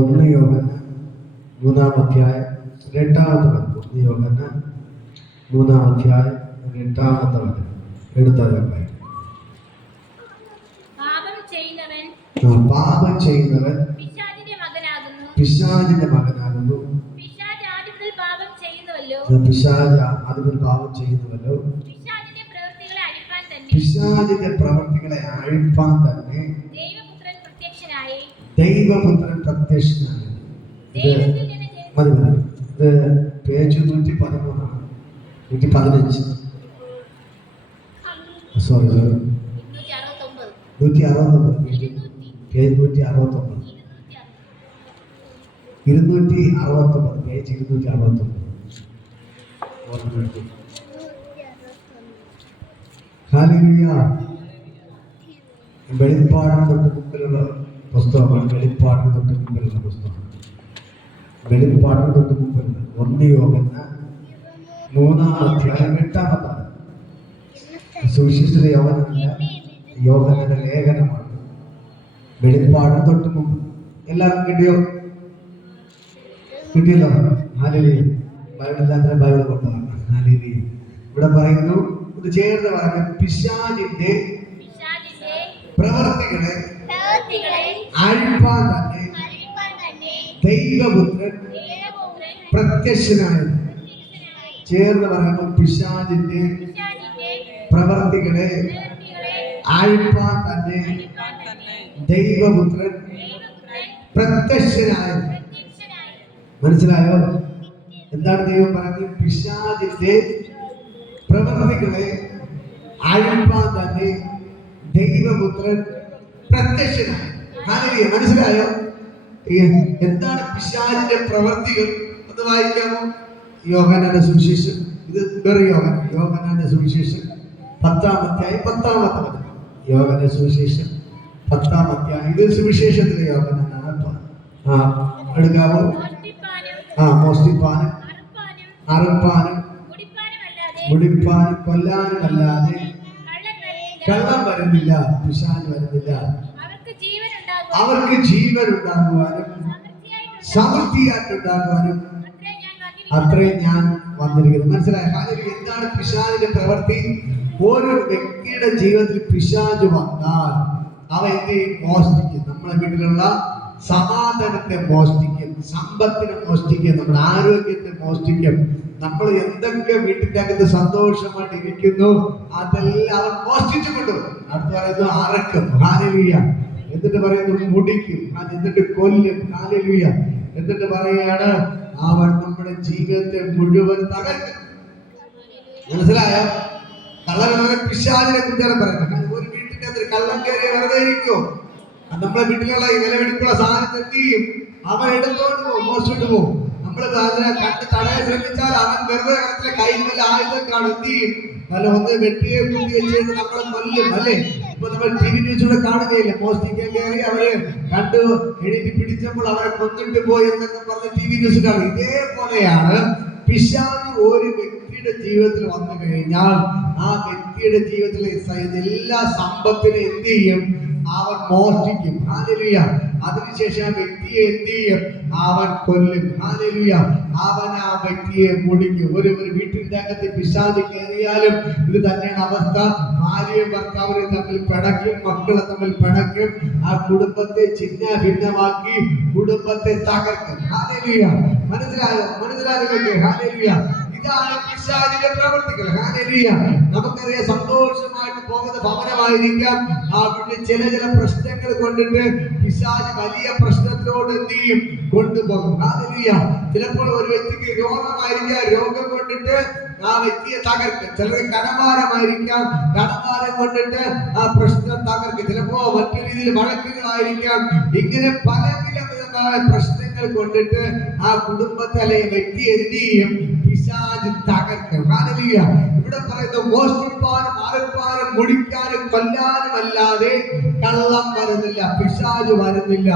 ഒന്ന് യോഹന്നാൻ 3-ാം അധ്യായം 2-ാമത്തെ വചനം. 1 യോഹന്നാൻ 3-ാം അധ്യായം 2-ാമത്തെ വചനം. എടുത്താലും പാപം ചെയ്യുന്നവൻ പിശാചിന്റെ മകനാകുന്നു. പിശാച് അതിൽ പാപം ചെയ്യുന്നുവല്ലോ. പിശാചിന്റെ പ്രവർത്തികളെ അഴിപ്പാൻ തന്നെ ദൈവപുത്രൻ പ്രത്യക്ഷനായി. ഇത് page 113 115 sorry 169 page 269 page 269. Hallelujah. വെളിപ്പാടിന് തൊട്ട് മുമ്പിലുള്ള പുസ്തകമാണ്. വെളിപ്പാടിന് തൊട്ട് മുമ്പിലുള്ള പുസ്തകം. വെളിപ്പാടിന് തൊട്ട് മുമ്പിലുള്ള 1 യോഹന്നാൻ 3-ാം അധ്യായം 8-ാമത്തെ സുവിശേഷ യോഹന്നാന്റെ ലേഖനമാണ്. വെളിപ്പാടിന് തൊട്ട് മുമ്പ്. എല്ലാവർക്കും കിട്ടിയോ? കിട്ടിയല്ലോ. ഹല്ലേലൂയ. ബൈബിളില്ലാത്ത ബൈബിൾ കൊണ്ടുപോകണം. ഹല്ലേലൂയ. ഇവിടെ പറയുന്നു, ഇത് ചേർന്ന് പറയുന്നത്, പിശാചിന്റെ പ്രവർത്തികളെ അഴിപ്പാൻ തന്നെ ദൈവപുത്രൻ പ്രത്യക്ഷനായത്. ചേർന്ന് പറയുന്നു, പിശാചിന്റെ പ്രവർത്തികളെ അഴിപ്പാൻ തന്നെ ദൈവപുത്രൻ പ്രത്യക്ഷനായത്. മനസ്സിലായോ? എന്താണ് ദൈവം പറയുന്നത്? പിശാചിന്റെ പ്രവർത്തികളെ അഴിപ്പാൻ തന്നെ ദൈവപുത്രൻ പ്രത്യക്ഷനായി. ഹല്ലേലൂയ. മനസ്സിലായോ? എന്താണ് പിശാചിന്റെ പ്രവർത്തികൾ? അത് വായിക്കാമോ? യോഹന്നാന്റെ സുവിശേഷം. ഇത് വേറെ യോഹന്നാന്റെ സുവിശേഷം 10-ാം അധ്യായം 10-ാമത്തെ വചനം. യോഹന്നാന്റെ സുവിശേഷം 10-ാം അധ്യായം. ഇത് സുവിശേഷത്തിലെ യോഹന്നാനാണ്. എടുക്കാമോ? മോഷ്ടിപ്പാനും അറുപ്പാനും മുടിപ്പാനും കൊല്ലാനുമല്ലാതെ കള്ളം വരുന്നില്ല, പിശാച് വരുന്നില്ല. അവർക്ക് ജീവൻ ഉണ്ടാകുവാനും സമൃദ്ധിയായിട്ടുണ്ടാകുവാനും അത്രയും ഞാൻ വന്നിരിക്കുന്നു. മനസ്സിലായോ? എന്താണ് പിശാചിന്റെ പ്രവൃത്തി? ഓരോ വ്യക്തിയുടെ ജീവിതത്തിൽ പിശാച് വന്നാൽ അവ എന്ത് മോഷ്ടിക്കും? നമ്മളെ വീട്ടിലുള്ള സമാധാനത്തെ മോഷ്ടിക്കും, സമ്പത്തിനെ മോഷ്ടിക്കും, നമ്മുടെ ആരോഗ്യത്തെ മോഷ്ടിക്കും. നമ്മൾ എന്തൊക്കെ വീട്ടിന്റെ അകത്ത് സന്തോഷമായിട്ട് ഇരിക്കുന്നു അതെല്ലാം അവൻ മോഷ്ടിച്ചു കൊണ്ടുപോകും. അടുത്ത് പറയുന്നു അറക്കും. ഹല്ലേലൂയ. എന്നിട്ട് പറയുന്നു മുടിക്കും, എന്നിട്ട് കൊല്ലും. ഹല്ലേലൂയ. എന്നിട്ട് പറയുകയാണ്, അവൻ നമ്മുടെ ജീവിതത്തെ മുഴുവൻ തകർക്കും. മനസ്സിലായോ? കള്ളനെ പിശാചിനെ കുറിച്ചാണ് പറയുന്നത്. ഒരു വീട്ടിന്റെ അകത്ത് കള്ളം കയറി വെറുതെ ഇരിക്കോ? നമ്മളെ വീട്ടിലുള്ള ഈ വിലപിടിപ്പുള്ള സാധനം എന്ത് ചെയ്യും? അവൻ എടുത്തോണ്ട് പോകും, മോശിട്ട് പോകും. നമ്മൾ അതിനെ കണ്ട് തടയാൻ ശ്രമിച്ചാൽ അവൻ വെറുതെ കയ്യിൽ വല്ല ആയുധം കാണും. എന്ത് ചെയ്യും? വല്ല ഒന്ന് വെട്ടിയെ കുത്തിയെ ചെയ്ത് നമ്മളെ കൊല്ലും. അല്ലേ? ഇപ്പൊ നമ്മൾ TV ന്യൂസിലൂടെ കാണുകയില്ല, മോഷ്ടിക്കാൻ കയറി അവരെ കണ്ടു എഴുതി പിടിച്ചപ്പോൾ അവരെ കൊന്നിട്ട് പോയി എന്നൊക്കെ പറഞ്ഞ് TV ന്യൂസ് കാണും. ഇതേപോലെയാണ് പിശാച് ഒരു വ്യക്തിയുടെ ജീവിതത്തിൽ വന്നു കഴിഞ്ഞാൽ ആ വ്യക്തിയുടെ ജീവിതത്തിലെ എല്ലാ സമ്പത്തിനെ എന്ത് ചെയ്യും? അവൻ മോഷ്ടിക്കും. ഹല്ലേലൂയ. അതിനുശേഷം ആ വ്യക്തിയെ എന്ത് ചെയ്യും? അവൻ കൊല്ലും. ഹല്ലേലൂയ. അവൻ ആ വ്യക്തിയെ മുടിക്കും. ഒരു വീട്ടിന്റെ അകത്ത് പിശാച് കയറിയാലും ഇത് തന്നെയാണ് അവസ്ഥ. ഭാര്യയും ഭർത്താവിനെ തമ്മിൽ പിണക്കും, മക്കളെ തമ്മിൽ പിണക്കും, ആ കുടുംബത്തെ ചിഹ്ന ഭിന്നമാക്കി കുടുംബത്തെ തകർക്കും. ഹല്ലേലൂയ. മനസ്സിലായോ? ഹല്ലേലൂയ. ഇതാണ് പിശാചിന്റെ പ്രവർത്തികൾ. ഹല്ലേലൂയ. നമുക്കറിയാം, സന്തോഷമായിട്ട് പോകുന്ന ഭവനമായിരിക്കാം, ആ വീട്ടിൽ ചില പ്രശ്നങ്ങൾ കൊണ്ടിട്ട് പിശാച് വലിയ പ്രശ്നത്തിലോട്ട് എന്ത് ചെയ്യും? കൊണ്ടുപോകും. ഹല്ലേലൂയ. ചിലപ്പോൾ ഒരു വ്യക്തിക്ക് രോഗമായിരിക്കാം, രോഗം കൊണ്ടിട്ട് ആ വ്യക്തിയെ തകർക്കും. ചിലർക്ക് കടഭാരമായിരിക്കാം, കടഭാരം കൊണ്ടിട്ട് ആ പ്രശ്നം തകർക്കും. ചിലപ്പോ മറ്റു രീതിയിൽ വഴക്കുകളായിരിക്കാം. ഇങ്ങനെ പല വിധമായ പ്രശ്നങ്ങൾ കൊണ്ടിട്ട് ആ കുടുംബത്തെ അല്ലെങ്കിൽ വ്യക്തി എന്ത് ചെയ്യും? പിശാച് തകർക്കും. ഹല്ലേലൂയ. ഇവിടെ പറയുന്നത് മോഷ്ടിപ്പാനും അറുപ്പാനും മുടിക്കാനും കൊല്ലാനും അല്ലാതെ കള്ളം വരുന്നില്ല, പിശാച് വരുന്നില്ല.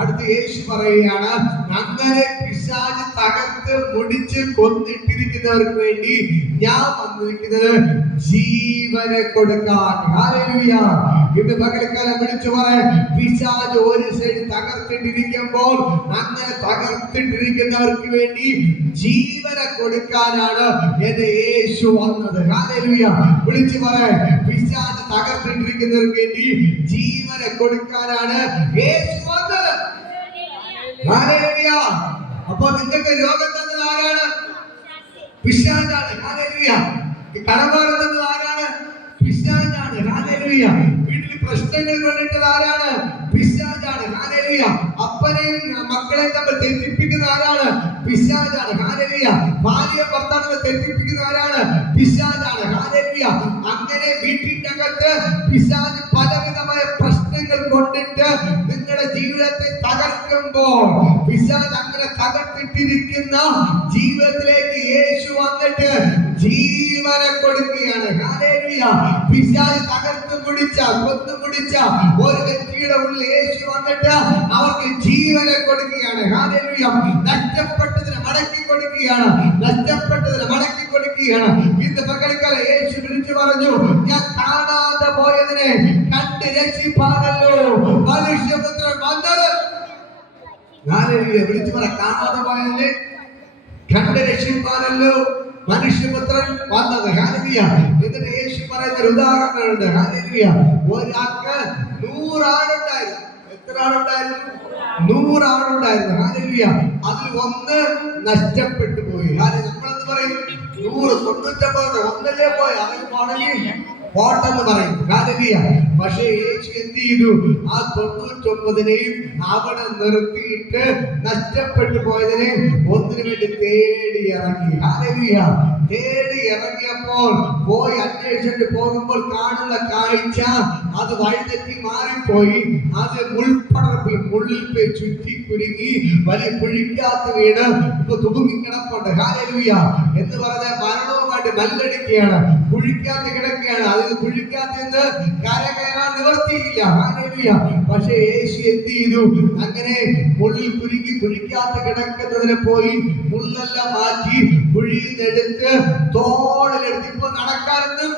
അടുത്ത് യേശു പറയുകയാണ്, അങ്ങനെ പിശാച് തകർത്ത് മുടിച്ച് കൊന്നിട്ടിരിക്കുന്നവർക്ക് വേണ്ടി ഞാൻ വന്നിരിക്കുന്നത് ജീവനെ കൊടുക്കാൻ. ഹല്ലേലൂയ. ഇന്ന് പകൽക്കാലം വിളിച്ചു പറയാൻ, പിശാച് ഒരു സൈഡ് തകർത്തിട്ടിരിക്കുമ്പോൾ അങ്ങനെ തകർത്തിട്ടിരിക്കുന്നവർക്ക് വേണ്ടി ജീവനെ കൊടുക്കാനാണ് എന്റെ യേശു വന്നത്. ഹല്ലേലൂയ. വിളിച്ചു പറയാൻ, പിശാച് തകർത്തിട്ടിരിക്കുന്നവർക്ക് വേണ്ടി ജീവനെ കൊടുക്കാനാണ് യേശു വന്നത്. ഹല്ലേലൂയ. അപ്പൊ നിങ്ങൾക്ക് രോഗം തന്നത് ആരാണ്? പിശാചാണ്. ഹല്ലേലൂയ. കടഭാരം തന്നത് ആരാണ്? പിശാചാണ്. ഹല്ലേലൂയ. വീട്ടിൽ പ്രശ്നങ്ങൾ കൊണ്ടിട്ടത് ആരാണ്? പിശാചാണ്. ഹല്ലേലൂയ. അപ്പനെയും മക്കളെയും തമ്മിൽ തെറ്റിപ്പിക്കുന്ന ആരാണ്? പിശാചാണ്. ഹല്ലേലൂയ. ഭാര്യ ഭർത്താവിനെ തെറ്റിപ്പിക്കുന്ന ആരാണ്? പിശാചാണ്. ഹല്ലേലൂയ. അങ്ങനെ വീട്ടിന്റെ അകത്ത് പിശാച് പലവിധമായ പ്രശ്നങ്ങൾ കൊണ്ടിട്ട് നിങ്ങളുടെ ജീവിതത്തെ തകർക്കുമ്പോൾ, പിശാച് അങ്ങനെ തകർത്തിട്ടിരിക്കുന്ന ജീവിതത്തിലേക്ക് യേശു വന്നിട്ട് ജീവനെ കൊടുക്കുകയാണ്. ഹല്ലേലൂയ. പിശാച് തകർത്ത് മുടിച്ച കൊന്നു മുടിച്ച ഒരു വ്യക്തിയുടെ ഉള്ളിൽ യേശു വന്നിട്ട് അവർക്ക് ജീവനെ കൊടുക്കുകയാണ്. ഹല്ലേലൂയ. നഷ്ടപ്പെട്ടതിനെ മടക്കി കൊടുക്കുകയാണ്. നഷ്ടപ്പെട്ടതിനെ മടക്കി കൊടുക്കുകയാണ്. ഇന്ന് പകൽക്കാലം യേശു വിളിച്ചു പറഞ്ഞു, ഞാൻ കാണാതെ പോയതിനെ കണ്ട് രക്ഷിപ്പാനല്ലോ മനുഷ്യപുത്രൻ വന്നത്. ഹല്ലേലൂയ. വിളിച്ചു പറ, കാണാതെ പോയതിനെ കണ്ട് രക്ഷിപ്പാനല്ലോ മനുഷ്യപുത്രൻ വന്നത്. ഹല്ലേലൂയ. എന്നിട്ട് യേശു പറയുന്ന ഒരു ഉദാഹരണമുണ്ട്. ഹല്ലേലൂയ. ഒരാൾക്ക് 100 ആടുണ്ടായിരുന്നു. എത്ര ആടുണ്ടായിരുന്നു? 100 ആടുണ്ടായിരുന്നു. ഹല്ലേലൂയ. അതിൽ ഒന്ന് നഷ്ടപ്പെട്ടു പോയി. നമ്മളെന്ന് പറയും 199 ഒന്നല്ലേ പോയി, അതിൽ പോണെങ്കിൽ പോട്ടെന്ന് പറയും. ഹല്ലേലൂയ. പക്ഷേ യേശു എന്ത് ചെയ്തു? ആ 99നെയും അവിടെ നിർത്തിയിട്ട് നഷ്ടപ്പെട്ടു പോയതിനെ ഒന്നിനു വേണ്ടി തേടി ഇറങ്ങി. ഹല്ലേലൂയ. തേടി ഇറങ്ങിയപ്പോൾ പോയി അന്വേഷിച്ചിട്ട് പോകുമ്പോൾ കാണുന്ന കാഴ്ച അത് വഴിതെറ്റി മാറിപ്പോയി. അത് മുൾപ്പടർപ്പിൽ മുള്ളിൽ പോയി ചുറ്റി കുരുങ്ങി വലിയ കുഴിക്കകത്ത് വീണ് ഇപ്പൊ തൂങ്ങിക്കിടപ്പുണ്ട്. ഹല്ലേലൂയ. എന്ന് പറഞ്ഞാൽ മരണവുമായിട്ട് മല്ലടിക്കുകയാണ്. കുഴിക്കകത്ത് കിടക്കുകയാണ്. അതിൽ കുഴിക്കകത്ത് നിന്ന് കരകയറാൻ നിവർത്തിയില്ല. ഹല്ലേലൂയ. പക്ഷേ യേശു എന്ത് ചെയ്തു? അങ്ങനെ മുള്ളിൽ കുരുങ്ങി കുഴിക്കകത്ത് കിടക്കുന്നതിനെ പോയി മുള്ളെല്ലാം മാറ്റി കുഴിയിൽ നിന്നെടുത്ത് തോളിലെടുത്ത് ഇപ്പൊ നടക്കാനൊന്നും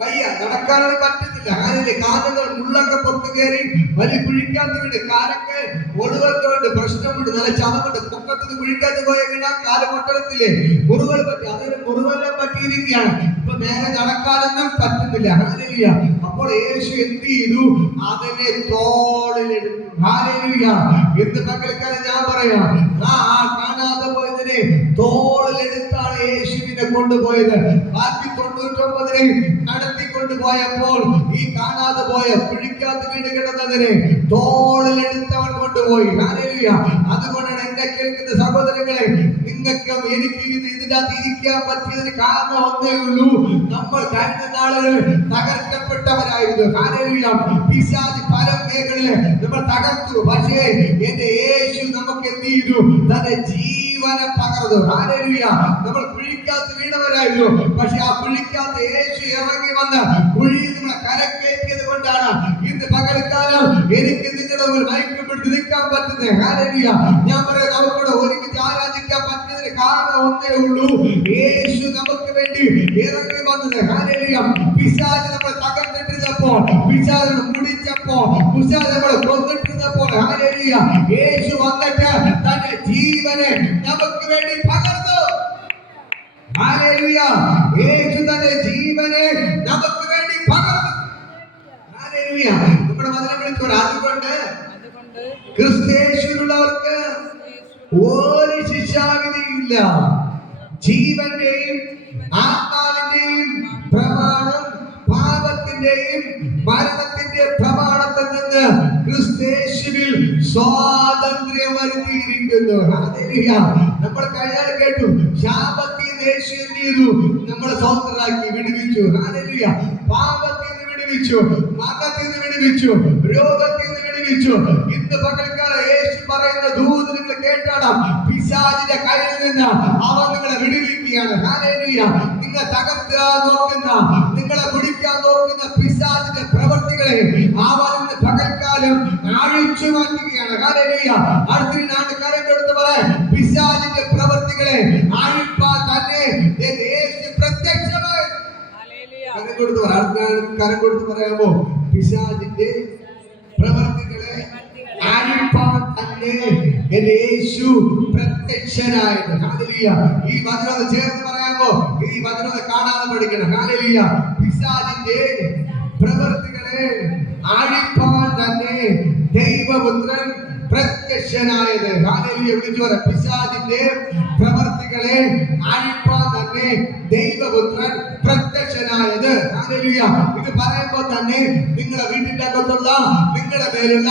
വയ്യ, നടക്കാനൊന്നും പറ്റുന്നില്ല. കാലിലെ കാലുകൾ മുള്ളൊക്കെ പുറത്തു കയറി വലിയ കുഴിക്കാത്ത വീട്, കാലൊക്കെ ഒടുവൊക്കെ ഉണ്ട്, പ്രശ്നമുണ്ട്, നല്ല ചതമുണ്ട്. പൊക്കത്തിന് കുഴിക്കാത്ത പോയ വീണാൽ കാല് പൊട്ടത്തില്ലേ, മുറിവുകൾ പറ്റി, അതിന് മുറിവെല്ലാം പറ്റിയിരിക്കുകയാണ്. ഇപ്പൊ നേരെ നടക്കാനൊന്നും പറ്റുന്നില്ല. ഹല്ലേലൂയ. അപ്പോൾ യേശു എന്ത് ചെയ്തു? അതിനെ തോളിലെടുത്തു. ഹല്ലേലൂയ. ഇന്ന് പകൽക്കാലം ഞാൻ പറയാം, കാണാതെ പോയതിനെ തോളിലെടുത്താണ് യേശുവിനെ കൊണ്ടുപോയത്. ബാക്കി 99നെ നടത്തിക്കൊണ്ടുപോയപ്പോൾ ഈ കാണാതെ പോയ കുഴിക്കാത്ത വീട് കിടന്നതിനെ തോളിലെടുത്തവൻ കൊണ്ടുപോയി. ഹല്ലേലൂയ. അതുകൊണ്ടാണ് എന്നെ കേൾക്കുന്ന സഹോദരങ്ങളെ, നിങ്ങൾക്കും എനിക്കും ഇതിന്റെ അകത്ത് ഇരിക്കാൻ പറ്റിയതിന് കാരണം ഒന്നേ ഉള്ളൂ, നമ്മൾ കഴിഞ്ഞ നാളുകൾ തകർക്കപ്പെട്ടവരായിരുന്നു. ഹല്ലേലൂയ. പിശാച് പല മേഖലയില് നമ്മൾ തകർത്തു. പക്ഷേ എന്റെ യേശു നമുക്ക് എന്ത് ചെയ്തു? തന്റെ ജീവനെ പകർന്നു. ഹല്ലേലൂയ. നമ്മൾ കുഴിക്കകത്ത് വീണവരായിരുന്നു. പക്ഷെ ആ കുഴിക്കകത്ത് യേശു ഇറങ്ങി വന്ന് കുഴിയിൽ നമ്മളെ കരക്കേറ്റിയത് കൊണ്ടാണ് ഇന്ന് പകൽക്കാലം എനിക്ക് നിങ്ങളുടെ ഒരു മയക്കം പിടിച്ച് നിൽക്കാൻ പറ്റുന്നത്. ഹല്ലേലൂയ. ഞാൻ പറയാം, നമുക്കൂടെ ഒരുമിച്ച് ആരാധിക്കാൻ പറ്റുന്നതിന് കാരണം ഒന്നേ ഉള്ളൂ, യേശു നമുക്ക് വേണ്ടി ഇറങ്ങി വന്നത്. ഹല്ലേലൂയ. പിശാച് നമ്മളെ തകർത്തിട്ടിരുന്നപ്പോൾ, പിശാച് മുടിച്ചപ്പോൾ, പിശാച് നമ്മളെ കൊന്നിട്ടിരുന്നപ്പോൾ, ഹല്ലേലൂയ, യേശു വന്നിട്ട് തന്റെ ജീവനെ നമുക്ക് വേണ്ടി പകർന്നു. ഹല്ലേലൂയ. യേശു തന്റെ ജീവനെ നമുക്ക് വേണ്ടി പകർന്നു. ഹല്ലേലൂയ. നമ്മുടെ വചനം വിളിച്ചോട്, അതുകൊണ്ട് ക്രിസ്തുയേശുവിലുള്ളവർക്ക് ഒരു ശിക്ഷാവിധിയില്ല. ജീവന്റെയും ആത്മാവിന്റെയും പ്രമാണം പാപത്തിന്റെയും മരണത്തിന്റെ പ്രമാണത്തിൽ നിന്ന് ക്രിസ്തുയേശുവിൽ സ്വാതന്ത്ര്യം വരുത്തിയിരിക്കുന്നു. ഹല്ലേലൂയ. നമ്മൾ കഴിഞ്ഞാൽ കേട്ടു, ശാപത്തിൽ യേശു എന്ത് ചെയ്തു? നമ്മളെ സ്വതന്ത്രരാക്കി വിടുവിച്ചു. ഹല്ലേലൂയ. പാപത്തിൽ നിന്ന് വിടുവിച്ചു, മരണത്തിൽ നിന്ന് വിടുവിച്ചു, രോഗത്തിൽ നിന്ന് വിടുവിച്ചു. ഇന്ന് പകൽക്കാലം യേശു പറയുന്ന ദൂത് നിങ്ങൾ കേട്ടാണ്. പിശാചിന്റെ കയ്യിൽ നിന്ന് അവൻ നിങ്ങളെ വിടുവിക്കുകയാണ്. ഹല്ലേലൂയ. നിങ്ങളെ തകർക്കാൻ നോക്കുന്ന, നിങ്ങളെ പിടിക്കാൻ നോക്കുന്ന പിശാചിന്റെ പ്രവൃത്തികളെ അവൻ ഇന്ന് പകൽക്കാലം അഴിച്ചു മാറ്റുകയാണ്. ഹല്ലേലൂയ. അടുത്ത നാട് കരം കൊടുത്ത് പറയാം, പിശാചിന്റെ പ്രവൃത്തികളെ അഴിപ്പാൻ തന്നെ യേശു പ്രത്യക്ഷമായി. കരം കൊടുത്ത് പറയാം, കരം കൊടുത്ത് പറയാമോ? പിശാചിന്റെ പ്രവൃത്തികളെ അഴിപ്പാൻ തന്നെ യേശു പ്രത്യക്ഷനായത്. ഹല്ലേലൂയ. ഈ വചനം ചേർന്ന് പറയാമോ? ഈ വചനം കാണാതെ പഠിക്കണം. ഹല്ലേലൂയ. പിശാചിന്റെ പ്രവൃത്തികളെ അഴിപ്പാൻ തന്നെ ദൈവപുത്രൻ പ്രത്യക്ഷനായത്. ഹല്ലേലൂയ. വിളിച്ചു പറ, പിശാചിന്റെ പ്രവൃത്തികളെ അഴിപ്പാൻ തന്നെ ദൈവപുത്രൻ പ്രത്യക്ഷനായത്. ഹല്ലേലൂയ. ഇത് പറയുമ്പോൾ തന്നെ നിങ്ങളുടെ വീട്ടിന്റെ അകത്തുള്ള, നിങ്ങളുടെ മേലുള്ള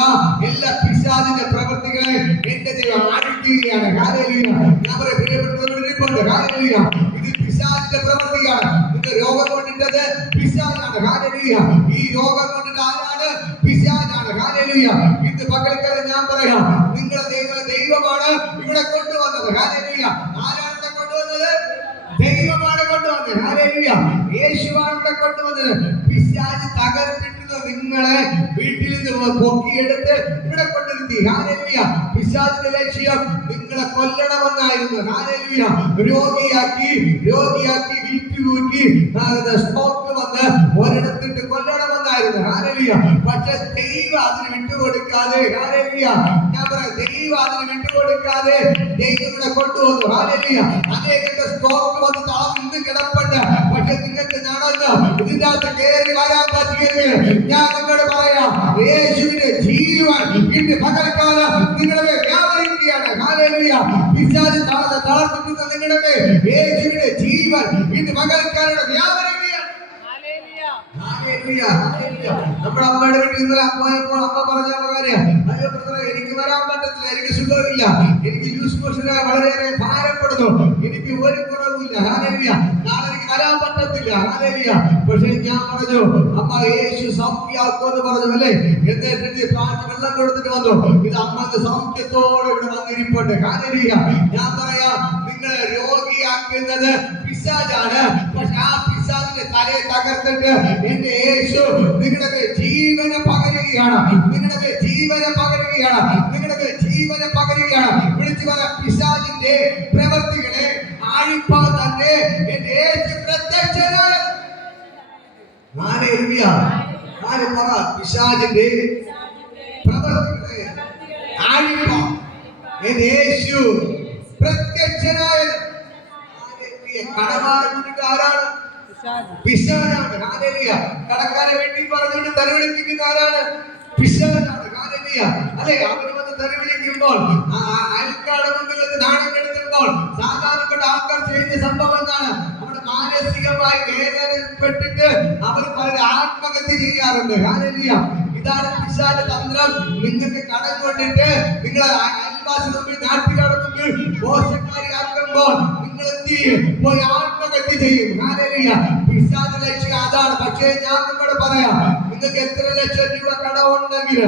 എല്ലാ പിശാചിന്റെ പ്രവൃത്തികളെ എന്റെ ദൈവം അഴിക്കുകയാണ്. ഹല്ലേലൂയ. ഞാൻ പറയും, പ്രിയപ്പെട്ടവരുടെ ഹല്ലേലൂയ, ഇത് പിശാചിന്റെ പ്രവൃത്തിയാണ്. ഇത് രോഗം കൊണ്ടിട്ടത് പിശാചാണ്. ഹല്ലേലൂയ. ഈ രോഗം കൊണ്ടിട്ട് ആരാണ്? പിശാചാണ്. ഹല്ലേലൂയ. ഇന്ന് പകൽക്കാലം ഞാൻ പറയാം, നിങ്ങളുടെ ദൈവമാണ് ഇവിടെ കൊണ്ടുവന്നത്. ഹല്ലേലൂയ. ആരാണ് ഇവിടെ കൊണ്ടുവന്നത്? ദൈവമാണ് കൊണ്ടുവന്നത്. ഹല്ലേലൂയ. യേശുവാണ് ഇവിടെ കൊണ്ടുവന്നത്. പിശാച് തകർത്തിട്ടുള്ള നിങ്ങളെ വീട്ടിൽ നിന്ന് പൊക്കിയെടുത്ത് ഇവിടെ കൊണ്ടിരുത്തി. ഹല്ലേലൂയ. പിശാചിന്റെ ലക്ഷ്യം നിങ്ങളെ കൊല്ലണമെന്നായിരുന്നു. ഹല്ലേലൂയ. രോഗിയാക്കി വീട്ടുകൂട്ടി സ്റ്റോക്ക് വന്ന് ഒരിടത്തിട്ട് കൊല്ലണമെന്നായിരുന്നു. ഹല്ലേലൂയ. പക്ഷെ ദൈവം അതിന് വിട്ടുകൊടുക്കാതെ, ഹല്ലേലൂയ, ഞാൻ പറയാം, ദൈവം അതിന് വിട്ടുകൊടുക്കാതെ ദൈവം ഇവിടെ കൊണ്ടുവന്നു. ഹല്ലേലൂയ. അനേകന്റെ സ്റ്റോക്ക് വന്ന് തളർന്ന് കിടപ്പുണ്ട്. പക്ഷെ നിങ്ങൾക്ക് നടന്ന് ഇതിന്റെ അകത്ത് കയറി വരാൻ പറ്റിയെങ്കിൽ ഞാൻ നിങ്ങളോട് പറയാം, യേശുവിന്റെ ജീവൻ ഇന്ന് പകൽക്കാലം നിങ്ങളുടെ വ്യാപരിക്കുകയാണ്. ഹല്ലേലൂയ. പിശാച് തളർന്നിട്ടുള്ള നിങ്ങളുടെ യേശുവിന്റെ ജീവൻ ഇന്ന് പകൽക്കാലം വ്യാപരിക്കുകയാണ്. ഹല്ലേലൂയ. നമ്മുടെ അമ്മയുടെ വീട്ടിൽ ഇന്നലെ പോയപ്പോൾ അമ്മ പറഞ്ഞ കാര്യം, അയ്യോ ബ്രദറെ, എനിക്ക് വരാൻ പറ്റത്തില്ല, എനിക്ക് സുഖമില്ല, എനിക്ക് ലൂസ് മോഷനായി വളരെയേറെ ഭാരപ്പെടുന്നു, എനിക്ക് ഒരു കുറവുമില്ല. ഹല്ലേലൂയ. നാളെ എനിക്ക് വരാൻ പറ്റത്തില്ല. ഹല്ലേലൂയ. പക്ഷേ ഞാൻ പറഞ്ഞു, അമ്മ യേശു സൗഖ്യമാക്കുമെന്ന് പറഞ്ഞു അല്ലേ? എന്നിട്ട് വെള്ളം കൊടുത്തിട്ട് വന്നു. ഇത് അമ്മക്ക് സൗഖ്യത്തോടെ ഇവിടെ വന്നിരിപ്പുണ്ട്. ഹല്ലേലൂയ. ഞാൻ പറയാം, നിങ്ങളെ രോഗിയാക്കുന്നത് പിശാചാണ്. പക്ഷെ ആ പിശാചിന്റെ തലയെ തകർത്തിട്ട് എന്റെ യേശു നിങ്ങളുടെ ജീവനെ പകരുകയാണ്. നിങ്ങളുടെ ജീവനെ പകരുകയാണ്. നിങ്ങളുടെ ജീവനെ പകരുകയാണ്. വിളിച്ചു പറ, പിശാചിന്റെ പ്രവൃത്തികളെ അഴിപ്പാൻ തന്നെ എന്റെ യേശു പ്രത്യക്ഷനായ. ഹല്ലേലൂയ. ആരും പറ, പിശാചിന്റെ പ്രവൃത്തികളെ അഴിപ്പാൻ എന്റെ യേശു പ്രത്യക്ഷനായ. കടമാറിട്ട് ആരാണ്? പിശാചാണ്. ഹല്ലേലൂയ. കടക്കാരെ വേണ്ടി പറഞ്ഞിട്ട് തെരുവിളിപ്പിക്കുന്ന ആരാണ്? പിശാചാണ്. ഹല്ലേലൂയ. അല്ലെ, അവര് വന്ന് തെരുവിളിക്കുമ്പോൾ, അയൽക്കാരുടെ മുമ്പിൽ നാണം കെടുത്തുമ്പോൾ സാധാരണപ്പെട്ട ആൾക്കാർ ചെയ്യുന്ന സംഭവം എന്താണ്? നമ്മുടെ മാനസികമായി വേദനപ്പെട്ടിട്ട് അവർ പലരും ആത്മഹത്യ ചെയ്യാറുണ്ട്. ഹല്ലേലൂയ. ഇതാണ് പിശാചിന്റെ തന്ത്രം. നിങ്ങൾക്ക് കടം കൊണ്ടിട്ട് നിങ്ങളെ അയൽവാസി മുമ്പിൽ, നാട്ടുകാരുടെ മുമ്പിൽ മോശക്കാരിയാക്കുമ്പോൾ നിങ്ങൾ എന്ത് ചെയ്യും? പോയി ആത്മഹത്യ ചെയ്യും. ഹല്ലേലൂയ. പിശാചിന്റെ ലക്ഷ്യം അതാണ്. പക്ഷേ ഞാൻ നിങ്ങളോട് പറയാം, നിങ്ങൾക്ക് എത്ര ലക്ഷം രൂപ കടമുണ്ടെങ്കിൽ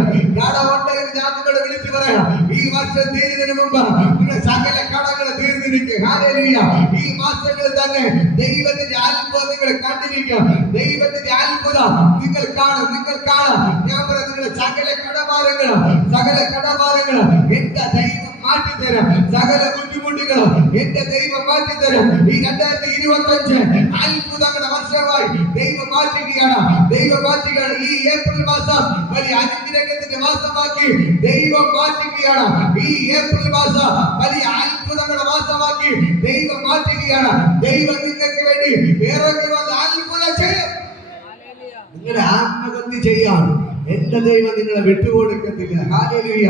ഞാൻ നിങ്ങളോട് വിളിച്ചു പറയാം, ഈ വർഷം തീരുന്നതിന് മുമ്പ് നിങ്ങൾ സകല കടങ്ങൾ തീർന്നിരിക്കും. ഹല്ലേലൂയ. ഈ മാസങ്ങളിൽ തന്നെ ദൈവത്തിന്റെ അത്ഭുതം നിങ്ങൾ കണ്ടിരിക്കും. ദൈവത്തിന്റെ അത്ഭുതം നിങ്ങൾ കാണും. ഞാൻ പറയാം, നിങ്ങളുടെ സകല കടഭാരങ്ങൾ എന്റെ ദൈവം മാറ്റിത്തരാം. സകല ബുദ്ധിമുട്ടുകളും എന്റെ ദൈവം മാറ്റിത്തരാം. ഈ 2025 അത്ഭുതങ്ങളുടെ വർഷമായി ദൈവം മാറ്റുകയാണ്. ഈ ഏപ്രിൽ മാസം വലിയ അനുഗ്രഹത്തിന്റെ മാസമാക്കി ദൈവം മാറ്റുകയാണ്. ഈ ഏപ്രിൽ മാസം വലിയ അത്ഭുതങ്ങളുടെ മാസമാക്കി ദൈവം മാറ്റുകയാണ്. ദൈവം നിങ്ങൾക്ക് വേണ്ടി ഇറങ്ങി വന്ന് അത്ഭുതം ചെയ്യും. നിങ്ങളുടെ ആത്മഹത്യ ചെയ്യാൻ എന്റെ ദൈവം നിങ്ങളെ വിട്ടുകൊടുക്കത്തില്ല. ഹല്ലേലൂയ.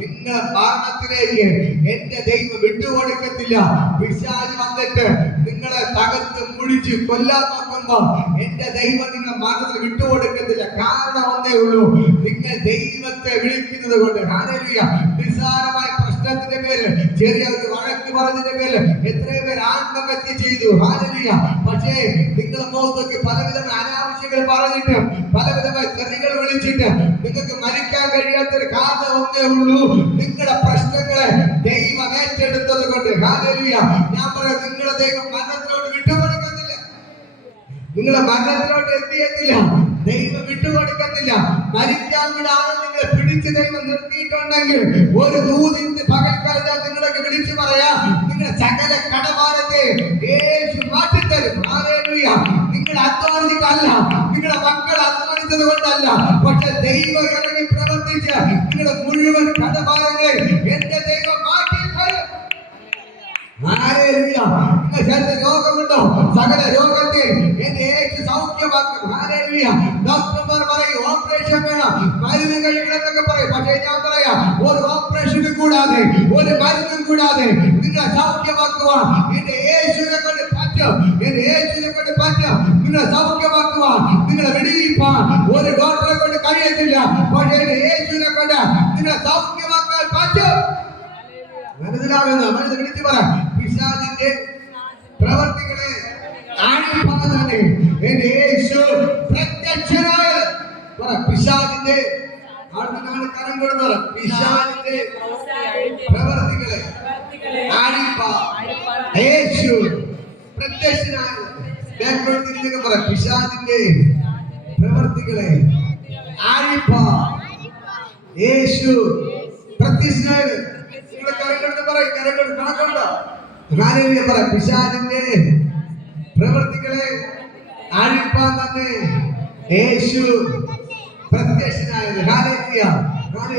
നിങ്ങളെ മരണത്തിലേക്ക് എന്റെ ദൈവം വിട്ടുകൊടുക്കത്തില്ല. പിശാച് വന്നിട്ട് നിങ്ങളെ തകർത്ത് മുടിച്ച് കൊല്ലാൻ നോക്കുമ്പോ എന്റെ ദൈവം നിങ്ങളെ മരണത്തിൽ വിട്ടുകൊടുക്കത്തില്ല. കാരണം ഒന്നേ ഉള്ളൂ, നിങ്ങൾ ദൈവത്തെ വിളിക്കുന്നത് കൊണ്ട്. ഹല്ലേലൂയ. നിസ്സാരമായ പ്രശ്നത്തിന്റെ പേര്, ചെറിയ ഒരു വഴക്ക് പറഞ്ഞതിന്റെ പേര് എത്രയോ പേർ ആത്മഹത്യ ചെയ്തു. ഹല്ലേലൂയ. പക്ഷേ നിങ്ങളെ മുഖത്തൊക്കെ പലവിധമായ അനാവശ്യങ്ങൾ പറഞ്ഞിട്ട്, പലവിധമായ തെറികൾ വിളിച്ചിട്ട് നിങ്ങൾക്ക് മരിക്കാൻ കഴിയാത്തൊരു കാരണം ഒന്നേ ഉള്ളൂ, നിങ്ങളുടെ പ്രശ്നങ്ങളെ ദൈവം ഏറ്റെടുത്തത് കൊണ്ട്. ഹല്ലേലൂയ. ഞാൻ പറയാം, നിങ്ങളുടെ ദൈവം മരണത്തിലോട്ട് വിട്ടുകൊടുക്കത്തില്ല. നിങ്ങളെ മരണത്തിലോട്ട് എത്തിയത്തില്ല. ദൈവം വിട്ടുകൊടുക്കത്തില്ല. മരിക്കാൻ വിടാതെ നിങ്ങളെ പിടിച്ച് ദൈവം നിർത്തിയിട്ടുണ്ടെങ്കിൽ ഒരു ദൂത് ഇന്ന് പകൽക്കാലം നിങ്ങളൊക്കെ വിളിച്ചു പറയാ, നിങ്ങളുടെ സകല കടഭാരത്തെ യേശു മാറ്റിത്തരും. ഹല്ലേലൂയ. നിങ്ങൾ അധ്വാനിച്ചിട്ടല്ല, നിങ്ങളുടെ മക്കൾ അധ്വാനിച്ചത് കൊണ്ടല്ല, പക്ഷെ ദൈവം ഇറങ്ങി പ്രവർത്തിച്ച് നിങ്ങളുടെ മുഴുവൻ കടഭാരങ്ങളെ എന്റെ ദൈവം മാറ്റിത്തരും. ഹല്ലേലൂയ. നിങ്ങൾക്ക് രോഗമുണ്ടോ? സകല രോഗത്തെ എന്റെ യേശു സൗഖ്യമാക്കും. ഹല്ലേലൂയ. ഡോക്ടർമാർ പറയും ഓപ്പറേഷൻ വേണം, മരുന്ന് കഴിക്കണമെന്നൊക്കെ പറയും. പക്ഷേ ഞാൻ പറയാം, ഒരു ഓപ്പറേഷനും കൂടാതെ, ഒരു മരുന്നും കൂടാതെ നിങ്ങളെ സൗഖ്യമാക്കുവാൻ എന്റെ യേശുവിനെ കൊണ്ട് പറ്റും. എന്റെ യേശുവിനെ കൊണ്ട് പറ്റും. നിങ്ങളെ സൗഖ്യമാക്കുവാൻ, നിങ്ങളെ വെടിയിപ്പാൻ ഒരു ഡോക്ടറെ കൊണ്ട് കഴിയത്തില്ല. പക്ഷേ എന്റെ യേശുവിനെ കൊണ്ട് നിങ്ങളെ സൗഖ്യമാക്കാൻ പറ്റും. മനസ്സിലാകുന്നു? മനസ്സിൽ വിളിച്ചു പറ, പിശാചിന്റെ പ്രവർത്തികളെ ആണിപ്പാതെ എന്റെ യേശു പ്രത്യക്ഷനായ പറ. പിശാചിന്റെ അടുത്താണ് കരം കൊടുത്ത് പറ, പിശാചിന്റെ പ്രവർത്തികളെ ആണിപ്പാ യേശു പ്രത്യക്ഷനായ. തിരിച്ചൊക്കെ പറ, പിശാചിന്റെ പ്രവർത്തികളെ ആണിപ്പാ യേശു പ്രത്യക്ഷനായത്. പിശാചിന്റെ പ്രവൃത്തികളെ അഴിപ്പാൻ തന്നെ യേശു പ്രത്യക്ഷനായത്.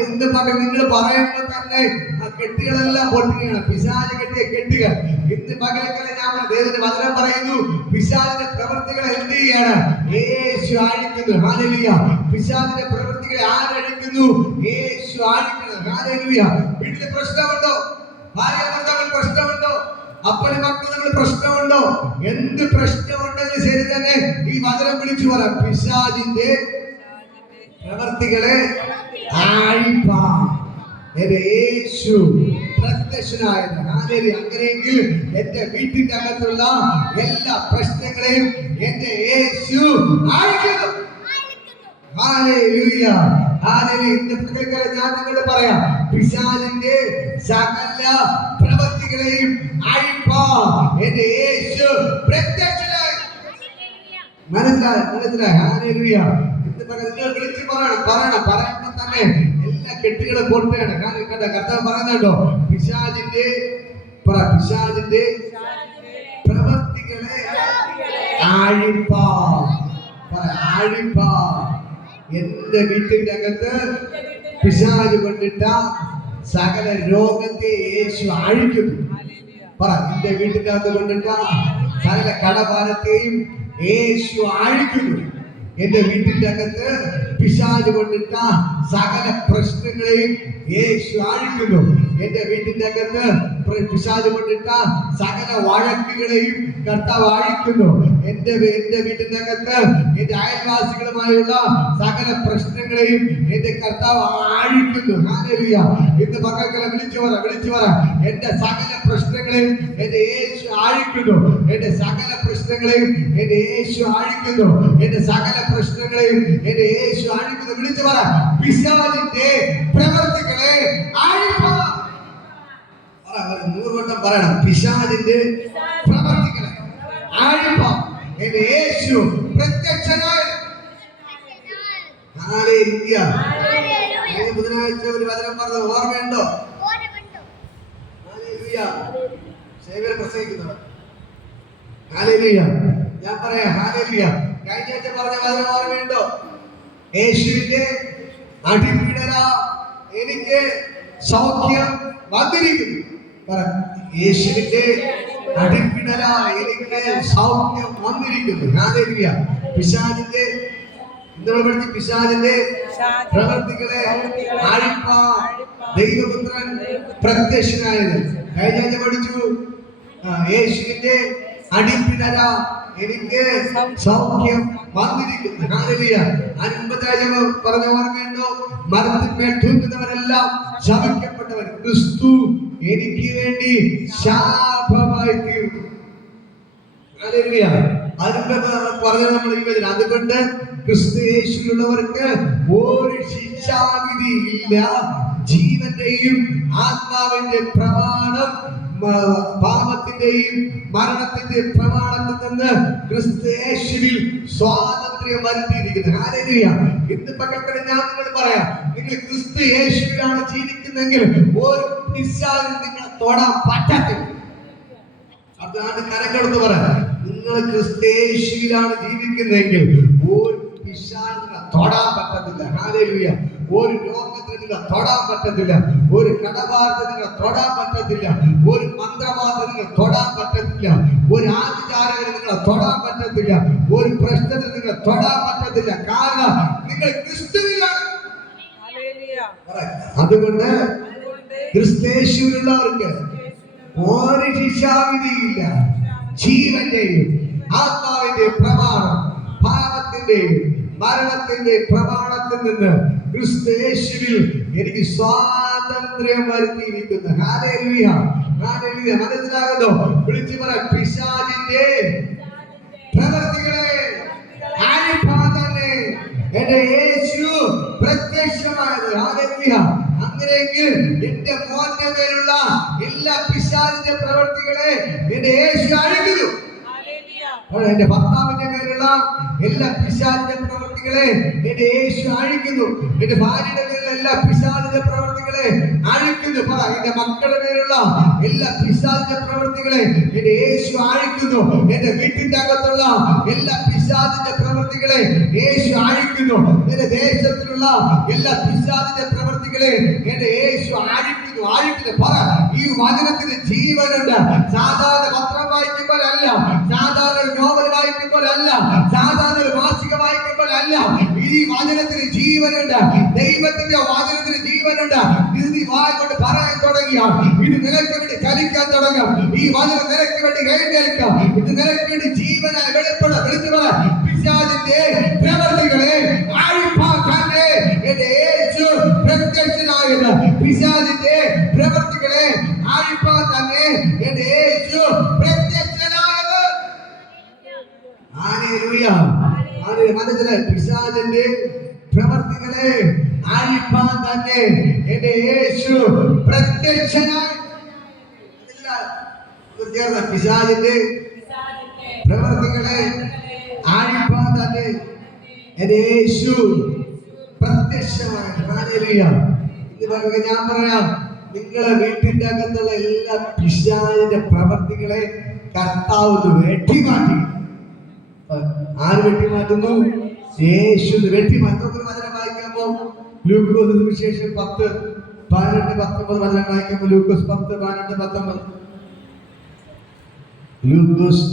എന്ത് പറയും? നിങ്ങൾ പറയുമ്പോൾ തന്നെ ആ കെട്ടുകളെല്ലാം പൊട്ടുകയാണ്. പിശാച് കെട്ടിയ കെട്ടുകൾ ഇന്ന് പകലക്കല ഞാൻ ദൈവത്തിന്റെ വചനം പറയുന്നു, പിശാചിന്റെ പ്രവൃത്തികളെ എന്ത് ചെയ്യാണ്? യേശു അഴിക്കുന്നു. ഹല്ലേലൂയ. പിശാചിന്റെ പ്രവൃത്തികളെ ആരഴിക്കുന്നു? യേശു അഴിക്കുന്നത്. ഹല്ലേലൂയ. വീട്ടിൽ പ്രശ്നമുണ്ടോ? ഭാര്യ ഭർത്താവിൽ പ്രശ്നമുണ്ടോ? അപ്പനും മക്കളും പ്രശ്നമുണ്ടോ? എന്ത് പ്രശ്നമുണ്ടെങ്കിലും ശരി തന്നെ ഈ വചനം വിളിച്ചു പറ, പിശാചിന്റെ പ്രവർത്തികളെ അഴിപ്പാൻ എന്റെ യേശു പ്രത്യക്ഷനായത്. അങ്ങനെയെങ്കിൽ എന്റെ വീട്ടിന്റെ അകത്തുള്ള എല്ലാ പ്രശ്നങ്ങളെയും എന്റെ യേശു അഴിക്കുന്നു. ഹല്ലേലൂയ. ഹല്ലേലൂയ. ഞാൻ നിങ്ങളോട് പറയാം, പിശാചിന്റെ സകല പ്രവൃത്തികളെയും അഴിപ്പാൻ എന്റെ യേശു പ്രത്യക്ഷനായി. മനസ്സിലായി? ഹല്ലേലൂയ. നിങ്ങൾ വിളിച്ചു പറയണം. പറയുമ്പോൾ തന്നെ എല്ലാ കെട്ടുകളും പൊട്ടുകയാണ്. കർത്താവ് പറയുന്നുണ്ടോ? പിശാചിന്റെ പ്രവൃത്തികളെ അഴിപ്പാൻ. എന്റെ വീട്ടിന്റെ അകത്ത് പിശാച് കൊണ്ടിട്ട സകല രോഗത്തെ യേശു അഴിക്കുന്നു. പറ, എന്റെ വീട്ടിന്റെ അകത്ത് കൊണ്ടിട്ട സകല കടഭാരത്തെയും യേശു അഴിക്കുന്നു. എന്റെ വീട്ടിന്റെ അകത്ത് പിശാച് കൊണ്ടിട്ട സകല പ്രശ്നങ്ങളെയും യേശു അഴിക്കുന്നു. എന്റെ വീട്ടിന്റെ അകത്ത് പിശാച് കൊണ്ടിട്ട സകല വഴക്കുകളെയും കർത്താവ് അഴിക്കുന്നു. എന്റെ വീട്ടിന്റെ അകത്ത് എന്റെ അയൽവാസികളുമായുള്ള സകല പ്രശ്നങ്ങളെയും എന്റെ കർത്താവ് അഴിക്കുന്നു. ഹല്ലേലൂയ. ഇന്ന് പകൽക്കാലം വിളിച്ചു പറ, എന്റെ സകല പ്രശ്നങ്ങളെയും എന്റെ യേശു അഴിക്കുന്നു. എന്റെ സകല പ്രശ്നങ്ങളെയും എന്റെ യേശു അഴിക്കുന്നു. എന്റെ സകല പ്രശ്നങ്ങളെയും എന്റെ യേശു അഴിക്കുന്നു. വിളിച്ചു പറ, പിശാചിന്റെ പ്രവൃത്തികളെ അഴിപ്പാൻ. 100 വട്ടം പറയണം, പിശാചിന്റെ പ്രവൃത്തികളെ അഴിപ്പാൻ എന്റെ യേശു പ്രത്യക്ഷനായി. ഹല്ലേലൂയ. ബുധനാഴ്ച ഒരു വചനം പറഞ്ഞത് ഓർമ്മയുണ്ടോ? ഹല്ലേലൂയ. സേവ്യർ പ്രസംഗിക്കുന്നവർ. ഹല്ലേലൂയ. ഞാൻ പറയാം, ഹല്ലേലൂയ. കഴിഞ്ഞ ആഴ്ച പറഞ്ഞ വചനം ഓർമ്മയുണ്ടോ? യേശുവിന്റെ അടിപ്പിണരാ എനിക്ക് സൗഖ്യം വന്നിരിക്കുന്നു. യേശുവിന്റെ അടിപ്പിണരാ എനിക്ക് സൗഖ്യം വന്നിരിക്കുന്നു. ഹല്ലേലൂയ. പിശാചിന്റെ പ്രവർത്തികളെ അഴിപ്പാൻ ദൈവപുത്രൻ പ്രത്യക്ഷനായത്. കഴിഞ്ഞ ആഴ്ച പഠിച്ചു, യേശുവിന്റെ അടിപ്പിണരാ എനിക്ക് സൗഖ്യം വന്നിരിക്കുന്നു. ഹല്ലേലൂയ. അൻപതാഴ്ച പറഞ്ഞ ഓർമ്മയുണ്ടോ? മരണത്തിന്മേൽ തൂങ്ങുന്നവരെല്ലാം ശപിക്കപ്പെട്ടവൻ ക്രിസ്തു എനിക്ക് വേണ്ടി ശാപമായി തീർന്നു. ഹല്ലേലൂയ. പറഞ്ഞത് നമ്മൾ ഈ വചനം. അതുകൊണ്ട് ക്രിസ്തു യേശുവിലുള്ളവർക്ക് ഒരു ശിക്ഷാവിധി ഇല്ല. ജീവന്റെയും ആത്മാവിന്റെ പ്രമാണം പാപത്തിന്റെയും മരണത്തിന്റെയും പ്രമാണത്തിൽ നിന്ന് ക്രിസ്തുയേശുവിൽ സ്വാതന്ത്ര്യം വരുത്തിയിരിക്കുന്നു. ഹല്ലേലൂയ. ഇന്ന് പകൽക്കട ഞാൻ നിങ്ങളോട് പറയാം, നിങ്ങൾ ക്രിസ്തു യേശുവിലാണ് ജീവിക്കുന്നെങ്കിൽ ഒരു പിശാചിനും നിങ്ങളെ തൊടാൻ പറ്റത്തില്ല. അതാണ് കരങ്ങളെടുത്ത് പറയാം, നിങ്ങൾ ക്രിസ്തു യേശുവിലാണ് ജീവിക്കുന്നെങ്കിൽ ഒരു പിശാചിനെ തൊടാൻ പറ്റത്തില്ല. ഹല്ലേലൂയ. ഒരു രോഗത്തിന് നിങ്ങളെ തൊടാൻ പറ്റത്തില്ല, ഒരു കടബാധ നിങ്ങളെ തൊടാൻ പറ്റത്തില്ല, ഒരു മന്ത്രവാദം നിങ്ങളെ തൊടാൻ പറ്റത്തില്ല, ഒരു ആചാരകന് നിങ്ങളെ തൊടാൻ പറ്റത്തില്ല, ഒരു പ്രശ്നത്തിന് നിങ്ങളെ തൊടാൻ പറ്റത്തില്ല. കാരണം നിങ്ങൾ ക്രിസ്തുവിലാണ്. അതുകൊണ്ട് ക്രിസ്തേശുവിലുള്ളവർക്ക് ഒരു ശിക്ഷാവിധിയില്ല. ജീവന്റെയും ആത്മാവിന്റെ പ്രമാണം, പാപത്തിന്റെയും മരണത്തിന്റെ പ്രമാണത്തിൽ നിന്ന് ക്രിസ്തുയേശുവിൽ എനിക്ക് സ്വാതന്ത്ര്യം വരുത്തിയിരിക്കുന്നു. ഹല്ലേലൂയ. ഹല്ലേലൂയ. മനസ്സിലാകുന്നോ? വിളിച്ചു പറ, പിശാചിന്റെ പ്രവൃത്തികളെ അഴിപ്പാതന്നെ എന്റെ യേശു പ്രത്യക്ഷമായത്. ഹല്ലേലൂയ. അങ്ങനെയെങ്കിൽ എന്റെ മോന്റെ മേലുള്ള എല്ലാ പിശാചിന്റെ പ്രവൃത്തികളെ എന്റെ യേശു അഴിക്കുന്നു. എന്റെ ഭർത്താവിന്റെ മേലുള്ള എല്ലാ പിശാചിന്റെ പ്രവൃത്തികളെ എന്റെ യേശു അഴിക്കുന്നു. എന്റെ ഭാര്യയുടെ മേലുള്ള എല്ലാ പിശാചിന്റെ പ്രവൃത്തികളെ അഴിക്കുന്നു. പറ, എന്റെ മക്കളുടെ മേലുള്ള എല്ലാ പിശാചിന്റെ പ്രവൃത്തികളെ എന്റെ യേശു അഴിക്കുന്നു. എന്റെ വീട്ടിന്റെ അകത്തുള്ള എല്ലാ പിശാചിന്റെ പ്രവൃത്തികളെ യേശു അഴിക്കുന്നു. എന്റെ ദേശത്തിലുള്ള എല്ലാ പിശാചിന്റെ പ്രവൃത്തികളെ എന്റെ യേശു അഴിക്കുന്നു. പറ, ഈ വചനത്തിന് ജീവനുണ്ട്. സാധാരണ പത്രം വായിക്കുമ്പോഴല്ല, സാധാരണ നോവൽ വായിക്കുമ്പോഴല്ല, സാധാരണ മാസിക വായിക്കുമ്പോഴല്ല, ഈ വചനത്തിന് ജീവനുണ്ട്. ദൈവത്തിന്റെ വചനത്തിന് ജീവനുണ്ട്. ഇത് നീ വായിക്കൊണ്ട് പറയാൻ തുടങ്ങിയാൽ ഇത് നിനക്ക് വേണ്ടി ചലിക്കാൻ തുടങ്ങും. ഈ വചനം നിനക്ക് വേണ്ടി എഴുന്നേൽക്കാം. ഇത് നിനക്ക് വേണ്ടി ജീവനായി വെളിപ്പെടും. പിശാചിന്റെ പ്രവൃത്തികളെ അഴിപ്പാക്കാനേ എന്റെ യേശു പ്രത്യക്ഷനായത്. പിശാചിന്റെ പ്രവൃത്തികളെ അഴിപ്പാൻ തന്നെ എന്റെ യേശു പ്രത്യക്ഷനായത്. ഹല്ലേലൂയ. മനസ്സിലായി? പിശാചിന്റെ പ്രവൃത്തികളെ അഴിപ്പാൻ തന്നെ എന്റെ യേശു പ്രത്യക്ഷനായി. പിശാചിന്റെ പ്രവൃത്തികളെ അഴിപ്പാൻ തന്നെ എന്റെ യേശു പ്രത്യക്ഷമായി. ഹല്ലേലൂയ. ഇന്ന് ഞാൻ പറയാം, നിങ്ങളെ വീട്ടിന്റെ അകത്തുള്ള എല്ലാ പിശാചിന്റെ പ്രവൃത്തികളെ കർത്താവ് വെട്ടിമാറ്റി. ആര് വെട്ടിമാറ്റുന്നു? യേശു വെട്ടിമാറ്റും. വചനം വായിക്കുമ്പോൾ ലൂക്കോസ് സുവിശേഷം 10:18-19 വചനം വായിക്കുമ്പോൾ ലൂക്കോസ് 10:18-19. ലൂക്കോസ്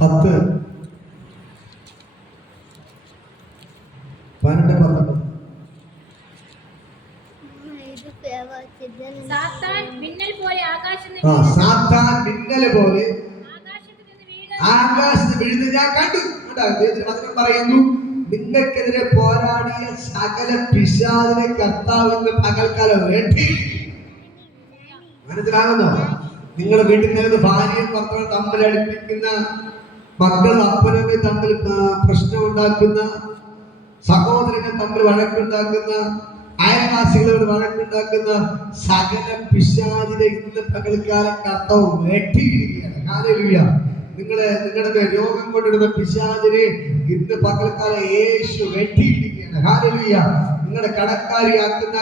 10:18-19. സാത്താൻ മിന്നൽ പോലെ ആകാശത്ത് വീഴുന്നത് ഞാൻ കണ്ടു. വചനം പറയുന്നു, നിങ്ങൾക്കെതിരെ പോരാടിയ സകല പിശാചിനെ കർത്താവ് ഇന്ന് പകൽക്കാലം വെട്ടി. മനസ്സിലാകുന്നോ? നിങ്ങളുടെ വീട്ടിനകത്ത് ഭാര്യയും ഭർത്താവും തമ്മിൽ അടുപ്പിക്കുന്ന, മക്കൾ അപ്പനമ്മയും തമ്മിൽ പ്രശ്നം ഉണ്ടാക്കുന്ന, സഹോദരങ്ങൾ തമ്മിൽ വഴക്കുണ്ടാക്കുന്ന, അയൽവാസികളോട് വഴക്കുണ്ടാക്കുന്ന സകല പിശാചിനെ ഇന്ന് പകൽക്കാലം കർത്താവ് വെട്ടിയിരിക്കുകയാണ്. ഹല്ലേലൂയ. നിങ്ങളുടെ രോഗം കൊണ്ടിടുന്ന പിശാചിനെ ഇന്ന് പകൽക്കാലം യേശു വെട്ടിയിരിക്കുകയാണ്. ഹല്ലേലൂയ. നിങ്ങളുടെ കടക്കാരാക്കുന്ന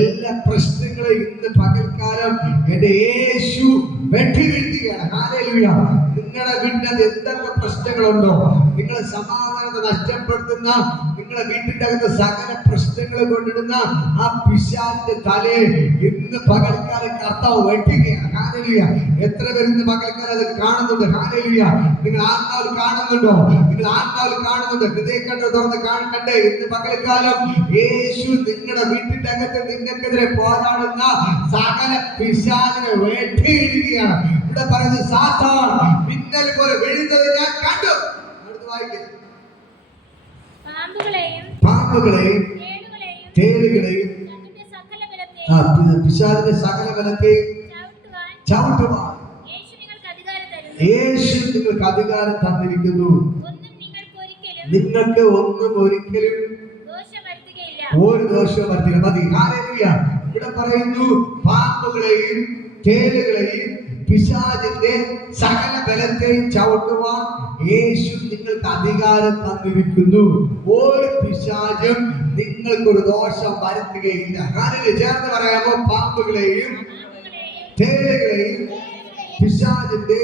എല്ലാ പ്രശ്നങ്ങളെയും ഇന്ന് പകൽക്കാലം എന്റെ യേശു വെട്ടി വീഴ്ത്തുകയാണ്. ഹല്ലേലൂയ. നിങ്ങളുടെ വീട്ടിനകത്ത് എന്തൊക്കെ പ്രശ്നങ്ങളുണ്ടോ, നിങ്ങളെ സമാധാനത്തെ നഷ്ടപ്പെടുത്തുന്ന, നിങ്ങളെ വീട്ടിന്റെ അകത്ത് സകല പ്രശ്നങ്ങൾ കൊണ്ടിടുന്ന ആ പിശാചിന്റെ തലയെ ഇന്ന് പകൽക്കാലം കർത്താവ് വെട്ടുകയാണ്. ഹല്ലേലൂയ. എത്ര പേർ ഇന്ന് പകൽക്കാലം അത് കാണുന്നുണ്ട്? ഹല്ലേലൂയ. നിങ്ങൾ ആത്മാവിൽ കാണുന്നുണ്ടോ? നിങ്ങൾ ആത്മാവിൽ കാണുന്നുണ്ട്? ഹൃദയം കണ്ട് തുറന്ന് കണ്ടേ ഇന്ന് പകൽക്കാലം യേശു നിങ്ങളുടെ വീട്ടിന്റെ അകത്ത് നിങ്ങൾക്കെതിരെ പോരാടുന്ന സകല പിശാചിനെ വെട്ടിയിടുകയാണ്. ഇവിടെ പറയുന്നത്, സാത്താൻ മിന്നൽ പോലെ വീഴുന്നത് ഞാൻ കണ്ടു. അടുത്ത് വായിക്കും. പാമ്പുകളെയും തേളുകളെയും പിശാചിന്റെ സകല ബലത്തെയും ചവിട്ടുവാൻ യേശു നിങ്ങൾക്ക് അധികാരം തന്നിരിക്കുന്നു. നിങ്ങൾക്ക് ഒന്നും ഒരിക്കലും ഒരു ദോഷവും വരുത്തില്ല. മതി. ഹല്ലേലൂയ. ഇവിടെ പറയുന്നു പാമ്പുകളെയും തേളുകളെയും പിശാചിന്റെ സകല ബലത്തെയും ചവിട്ടുവാൻ യേശു നിങ്ങൾക്ക് അധികാരം തന്നിരിക്കുന്നു. ഒരു പിശാചും നിങ്ങൾക്കൊരു ദോഷം വരുത്തുകയില്ല. കാരണം ചേർന്ന് പറയാമോ? പാമ്പുകളെയും തേളുകളെയും പിശാചിന്റെ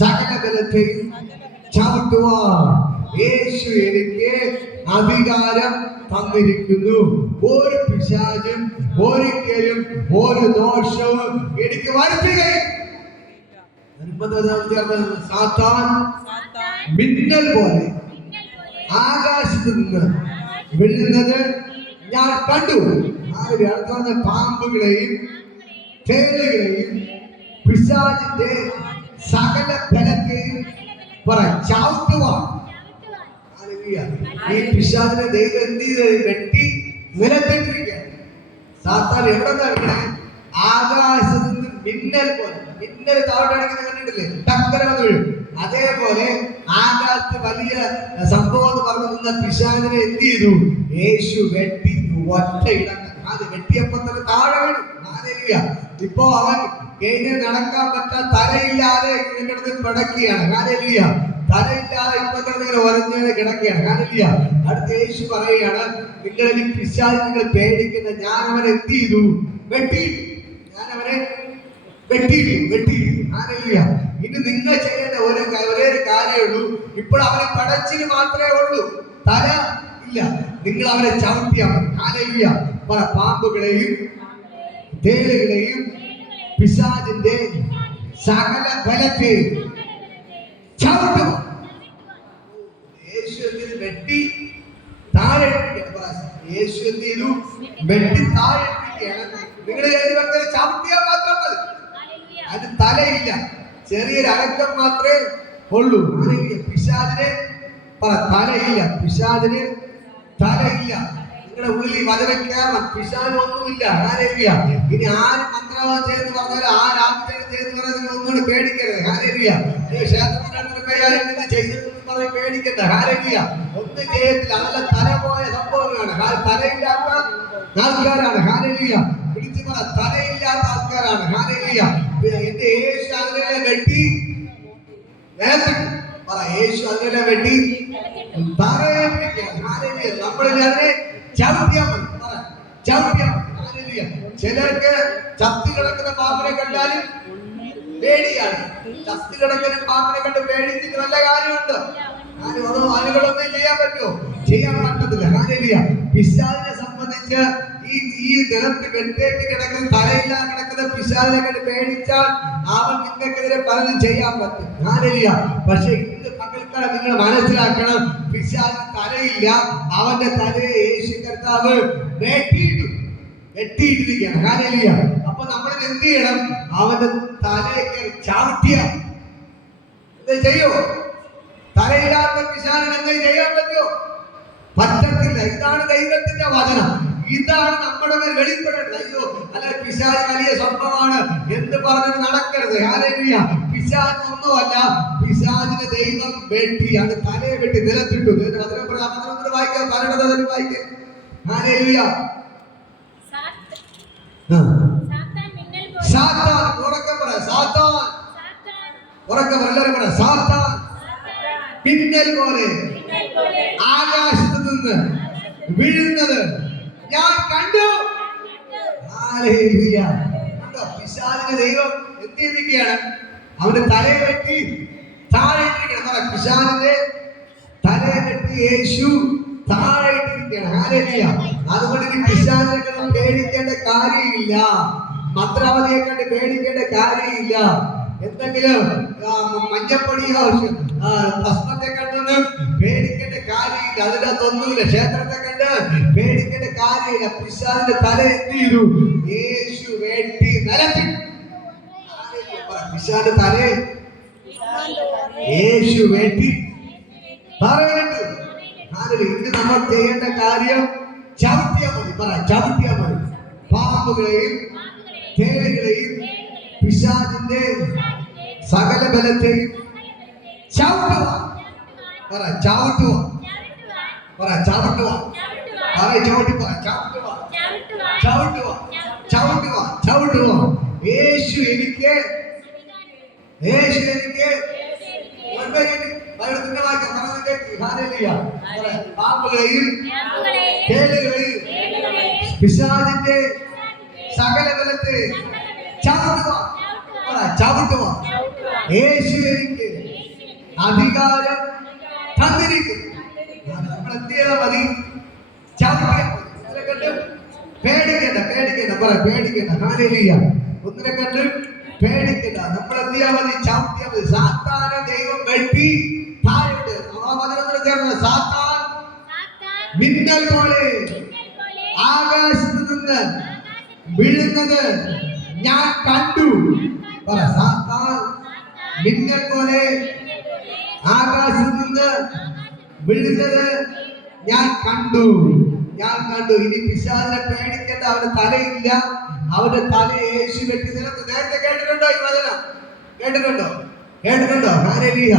സകല ബലത്തെയും ചവിട്ടുവാൻ യേശു എനിക്ക് അധികാരം തന്നിരിക്കുന്നു. ഒരു പിശാചും ഒരിക്കലും ഒരു ദോഷവും എനിക്ക് വരുത്തുകയില്ല. സാത്താൻ മിന്നൽ പോലെ ആകാശത്ത് നിന്ന് വീഴുന്നത് ഞാൻ കണ്ടു. അടുത്ത പാമ്പുകളെയും തേളുകളെയും പിശാചിന്റെ സകല ബലത്തെയും ചവിട്ടുവാൻ. ഈ പിശാചിനെ ദൈവം എന്ത് ചെയ്ത് വെട്ടി നിലത്തിട്ടിരിക്കുകയാണ്. സാത്താൻ എവിടെ നിന്നാണ്? ആകാശത്ത് നിന്ന് മിന്നൽ പോലെ. മിന്നൽ താഴോട്ട് അടിക്കുന്നത് കണ്ടിട്ടില്ലേ? ടക്കര വന്ന് വീഴും. അതേപോലെ ആകാശത്ത് വലിയ സംഭവം എന്ന് പറഞ്ഞു നിന്ന പിശാചിനെ എന്ത് ചെയ്തു? യേശു വെട്ടി ഒറ്റ ഇടങ്ങൾ. അത് വെട്ടിയപ്പോ തന്നെ താഴെ വീണു. ഇപ്പോ അവൻ കഴിഞ്ഞ് നടക്കാൻ പറ്റാ തലയില്ലാതെ കിടന്ന് കിടക്കുകയാണ്. തലയില്ലാതെ ഇപ്പൊ കിടന്നിങ്ങനെ ഒരഞ്ഞ് കിടക്കുകയാണ്. അടുത്ത യേശു പറയുകയാണ്, നിങ്ങൾ ഈ പിശാചിനെ നിങ്ങൾ പേടിക്കുന്ന ഞാൻ അവനെ എന്ത് ചെയ്തു? വെട്ടിയിട്ടു. ഞാൻ അവനെ വെട്ടിയിട്ടു. ഇനി നിങ്ങൾ ചെയ്യേണ്ട ഒരേ ഒരു കാര്യമേ ഉള്ളൂ. ഇപ്പോൾ അവനെ പടച്ചിന് മാത്രമേ ഉള്ളൂ, തല ഇല്ല. നിങ്ങൾ അവനെ ചവിട്ടിയാൽ മതി. പാമ്പുകളെയും തേളുകളെയും പിശാചിന്റെ സകല ബലത്തെയും ചവിട്ടുക. യേശു എന്ത് വെട്ടി താഴെ ഇട്ടിരിക്കുകയാണ്. യേശു എന്ത് ചെയ്തു? വെട്ടി താഴെ ഇട്ടിരിക്കുകയാണ്. നിങ്ങൾ ചവിട്ടിയാൽ മാത്രം മതി. അത് തലയില്ല, ചെറിയൊരു അനക്കം മാത്രമേ ഉള്ളൂ. പിശാചിന് തലയില്ല. പിശാചിന് തലയില്ല. നിങ്ങളുടെ ഉള്ളിൽ ഈ വചനം കയറണം. പിശാചൊന്നുമില്ല. ഇനി ആര് മന്ത്രവാദം ചെയ്തെന്ന് പറഞ്ഞാലും ആരാജ്യം ചെയ്തെന്ന് പറഞ്ഞാൽ നിങ്ങൾ ഒന്നുകൂടി പേടിക്കരുത്. ക്ഷേത്രത്തിനടുത്ത് ചെയ്തെന്ന് പറഞ്ഞ് പേടിക്കണ്ട. ഒന്നും ചെയ്യത്തില്ല. അതല്ല തല പോയ സംഭവങ്ങളാണ്. തലയില്ലാത്ത ആൾക്കാരാണ്. പിടിച്ചു പറ, തലയില്ലാത്ത ആൾക്കാരാണ്. എന്റെ യേശു അതിനെ വെട്ടി പറ. യേശു അതിനെ വെട്ടി തറയെ പിടിക്കുകയാണ്. നമ്മളിൽ അതിനെ ചവിട്ടിയാൽ മതി. ചവിട്ടിയാൽ മതി. ചിലർക്ക് ചത്തി കിടക്കുന്ന പാമ്പിനെ കണ്ടാലും പേടിയാണ്. ചത്തി കിടക്കുന്ന പാമ്പിനെ കണ്ട് പേടിച്ചിട്ട് നല്ല കാര്യമുണ്ട്. ആളുകളൊന്നും ചെയ്യാൻ പറ്റുമോ? ചെയ്യാൻ പറ്റത്തില്ല. പിശാചിനെ സംബന്ധിച്ച് ഈ നിലത്ത് വെട്ടേറ്റ് കിടക്കുന്ന തലയില്ലാതെ കിടക്കുന്ന പിശാചിനെ കണ്ട് പേടിച്ചാൽ അവൻ നിങ്ങൾക്കെതിരെ പലതും ചെയ്യാൻ പറ്റും. പക്ഷെ ഇന്ന് പകൽക്കാലം നിങ്ങൾ മനസ്സിലാക്കണം, പിശാചിന് തലയില്ല. അവന്റെ തലയെ യേശു കർത്താവ് വെട്ടിയിട്ടിരിക്കുകയാണ്. അപ്പൊ നമ്മൾ എന്ത് ചെയ്യണം? അവന്റെ തലയൊക്കെ ചവിട്ടിയ എന്ത് ചെയ്യോ? തലയില്ലാത്ത പിശാചിന് എന്തെങ്കിലും ചെയ്യാൻ പറ്റുമോ? പറ്റത്തില്ല. ഇതാണ് ദൈവത്തിന്റെ വചനം. ഇതാണ് നമ്മുടെ മേൽ വെളിപ്പെടേണ്ടത്. അയ്യോ അല്ല, പിശാച് വലിയ സംഭവമാണ് എന്ന് പറഞ്ഞത് നടക്കരുത്. പിശാച് ഒന്നുമല്ല. പിശാചിനെ ദൈവം വെട്ടി, അത് തലയെ വെട്ടി നിലത്തിട്ടു. വായിക്കാം, പലയിടത്തും വായിക്കാം. സാത്താൻ ഉറക്കെ പറ. സാത്താൻ ഉറക്കെ പറ. എല്ലാവരും പറ. സാത്താൻ മിന്നൽ പോലെ ആകാശത്ത് നിന്ന് വീഴുന്നത് ഞാൻ കണ്ടു. പിശാചിനെ ദൈവം എന്ത് ചെയ്തിരിക്കുകയാണ്? അവന്റെ തലയെ വെട്ടി താഴെ ഇട്ടിരിക്കുകയാണ്. പിശാചിന്റെ തലയെ വെട്ടി യേശു താഴെ ഇട്ടിരിക്കുകയാണ്. അതുകൊണ്ട് ഇനി പിശാചിനെ കണ്ട് പേടിക്കേണ്ട കാര്യമില്ല. മന്ത്രവാദിയെ കണ്ട് പേടിക്കേണ്ട കാര്യമില്ല. എന്തെങ്കിലും മഞ്ഞപ്പൊടിയോ ഭസ്മത്തെ കണ്ടൊന്നും പേടിക്കേണ്ട കാര്യമില്ല. അതിനകത്തൊന്നുമില്ല. ക്ഷേത്രത്തെ കണ്ട് പേടിക്കേണ്ട കാര്യമില്ല. പിശാചിന്റെ തല എന്ത് ചെയ്തു? യേശു വെട്ടി നിലത്തിട്ടു. പിശാചിന്റെ തലയെ യേശു വെട്ടി തറയിട്ടു. ഇന്ന് നമ്മൾ ചെയ്യേണ്ട കാര്യം ചവിട്ടിയാൽ മതി. പറ, ചവിട്ടിയാൽ മതി. പാമ്പുകളെയും തേളുകളെയും പിശാചിന്റെ സകല ബലത്തെയും ചവിട്ടുക. പറ, ചവിട്ടുക. പറ, ചവിട്ടുക. പറ, ചവിട്ടി പറ. ചവിട്ടുക. ചവിട്ടുക. ചവിട്ടുമോ? യേശു എനിക്ക് പാമ്പുകളെയും തേളുകളെയും പിശാചിന്റെ സകല ബലത്തെ ചവിട്ടുമോ? യേശു എനിക്ക് അധികാരം തന്നിരിക്കുന്നു. നമ്മൾ എന്ത് ചെയ്താൽ മതി? പേടിക്കണ്ട, പേടിക്കണ്ട. ഹല്ലേലൂയ. ഒന്നിനെ കണ്ട് പേടിക്കണ്ട. നമ്മൾ എന്ത് ചെയ്യാൻ മതി? ചവിട്ടിയാൽ മതി. സാത്താനെ ദൈവം വെട്ടി താഴെ ചേർന്ന് സാത്താൻ മിന്നൽ പോലെ ആകാശത്ത് നിന്ന് വീഴുന്നത് ഞാൻ കണ്ടു. സാത്താൻ മിന്നൽ പോലെ ആകാശത്ത് നിന്ന് വീഴുന്നത് ഞാൻ കണ്ടു. ഇനി പിശാചിനെ പേടിക്കേണ്ട. അവന് തലയില്ല, അവന്റെ തല യേശു വെട്ടി നിലത്ത്. നേരത്തെ കേട്ടിട്ടുണ്ടോ ഈ വചനം? കേട്ടിട്ടുണ്ടോ? ഹല്ലേലൂയ.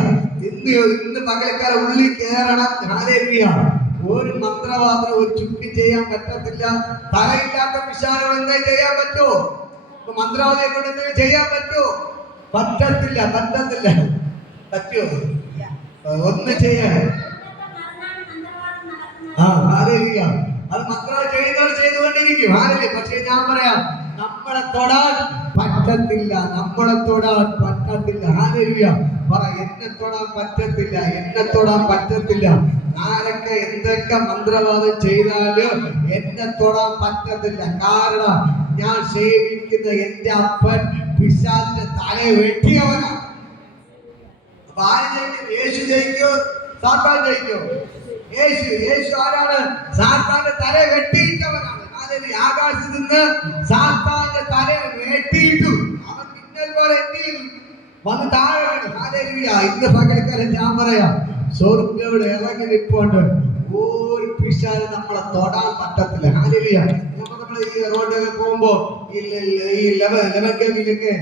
ഇന്ന് പകൽക്കാലം ഉള്ളിൽ കയറണം. ഹല്ലേലൂയ. ഒരു മന്ത്രവാദം ഒരു ചുറ്റി ചെയ്യാൻ പറ്റത്തില്ല. തലയില്ലാത്ത പിശാചിനോട് എന്തെങ്കിലും ചെയ്യാൻ പറ്റുമോ? മന്ത്രവാദിയെ കൊണ്ട് എന്തെങ്കിലും ചെയ്യാൻ പറ്റുമോ? പറ്റത്തില്ല. പറ്റുമോ? ഒന്ന് ചെയ്യാൻ ഹല്ലേലൂയ. അത് മക്കളെ ചെയ്യുന്നവർ ചെയ്തുകൊണ്ടിരിക്കും. ഹല്ലേലൂയ. പക്ഷേ ഞാൻ പറയാം, നമ്മളെ തൊടാൻ പറ്റത്തില്ല. ഹല്ലേലൂയ. പറ, എന്നെ തൊടാൻ പറ്റത്തില്ല. ആരൊക്കെ എന്തൊക്കെ മന്ത്രവാദം ചെയ്താലും എന്നെ തൊടാൻ പറ്റത്തില്ല. കാരണം ഞാൻ സേവിക്കുന്ന എന്റെ അപ്പൻ പിശാചിന്റെ തല വെട്ടിയവനാണ്. അപ്പൊ ആര് ജയിക്കും? യേശു ജയിക്കോ? സാത്താൻ ജയിക്കോ? യേശു ആരാണ്? സാത്താന്റെ തല വെട്ടിയിട്ടവനാണ്. ആകാശത്ത് നിന്ന് സാത്താന്റെ തല വെട്ടിയിട്ടു. അവൻ മിന്നൽ പോലെ എന്ത് ചെയ്തു? വന്ന് താഴെ വീണു. ഹല്ലേലൂയ. ഇന്ന് പകൽക്കാലം ഞാൻ പറയാം, സ്വർഗ്ഗവിടെ ഇറങ്ങി നിൽപ്പുണ്ട്. ഒരു പിശാച് നമ്മളെ തൊടാൻ പറ്റത്തില്ല. ഹല്ലേലൂയ. നമ്മൾ ഈ റോഡിലൊക്കെ പോകുമ്പോ ഈ ലെവൻകേവിലൊക്കെ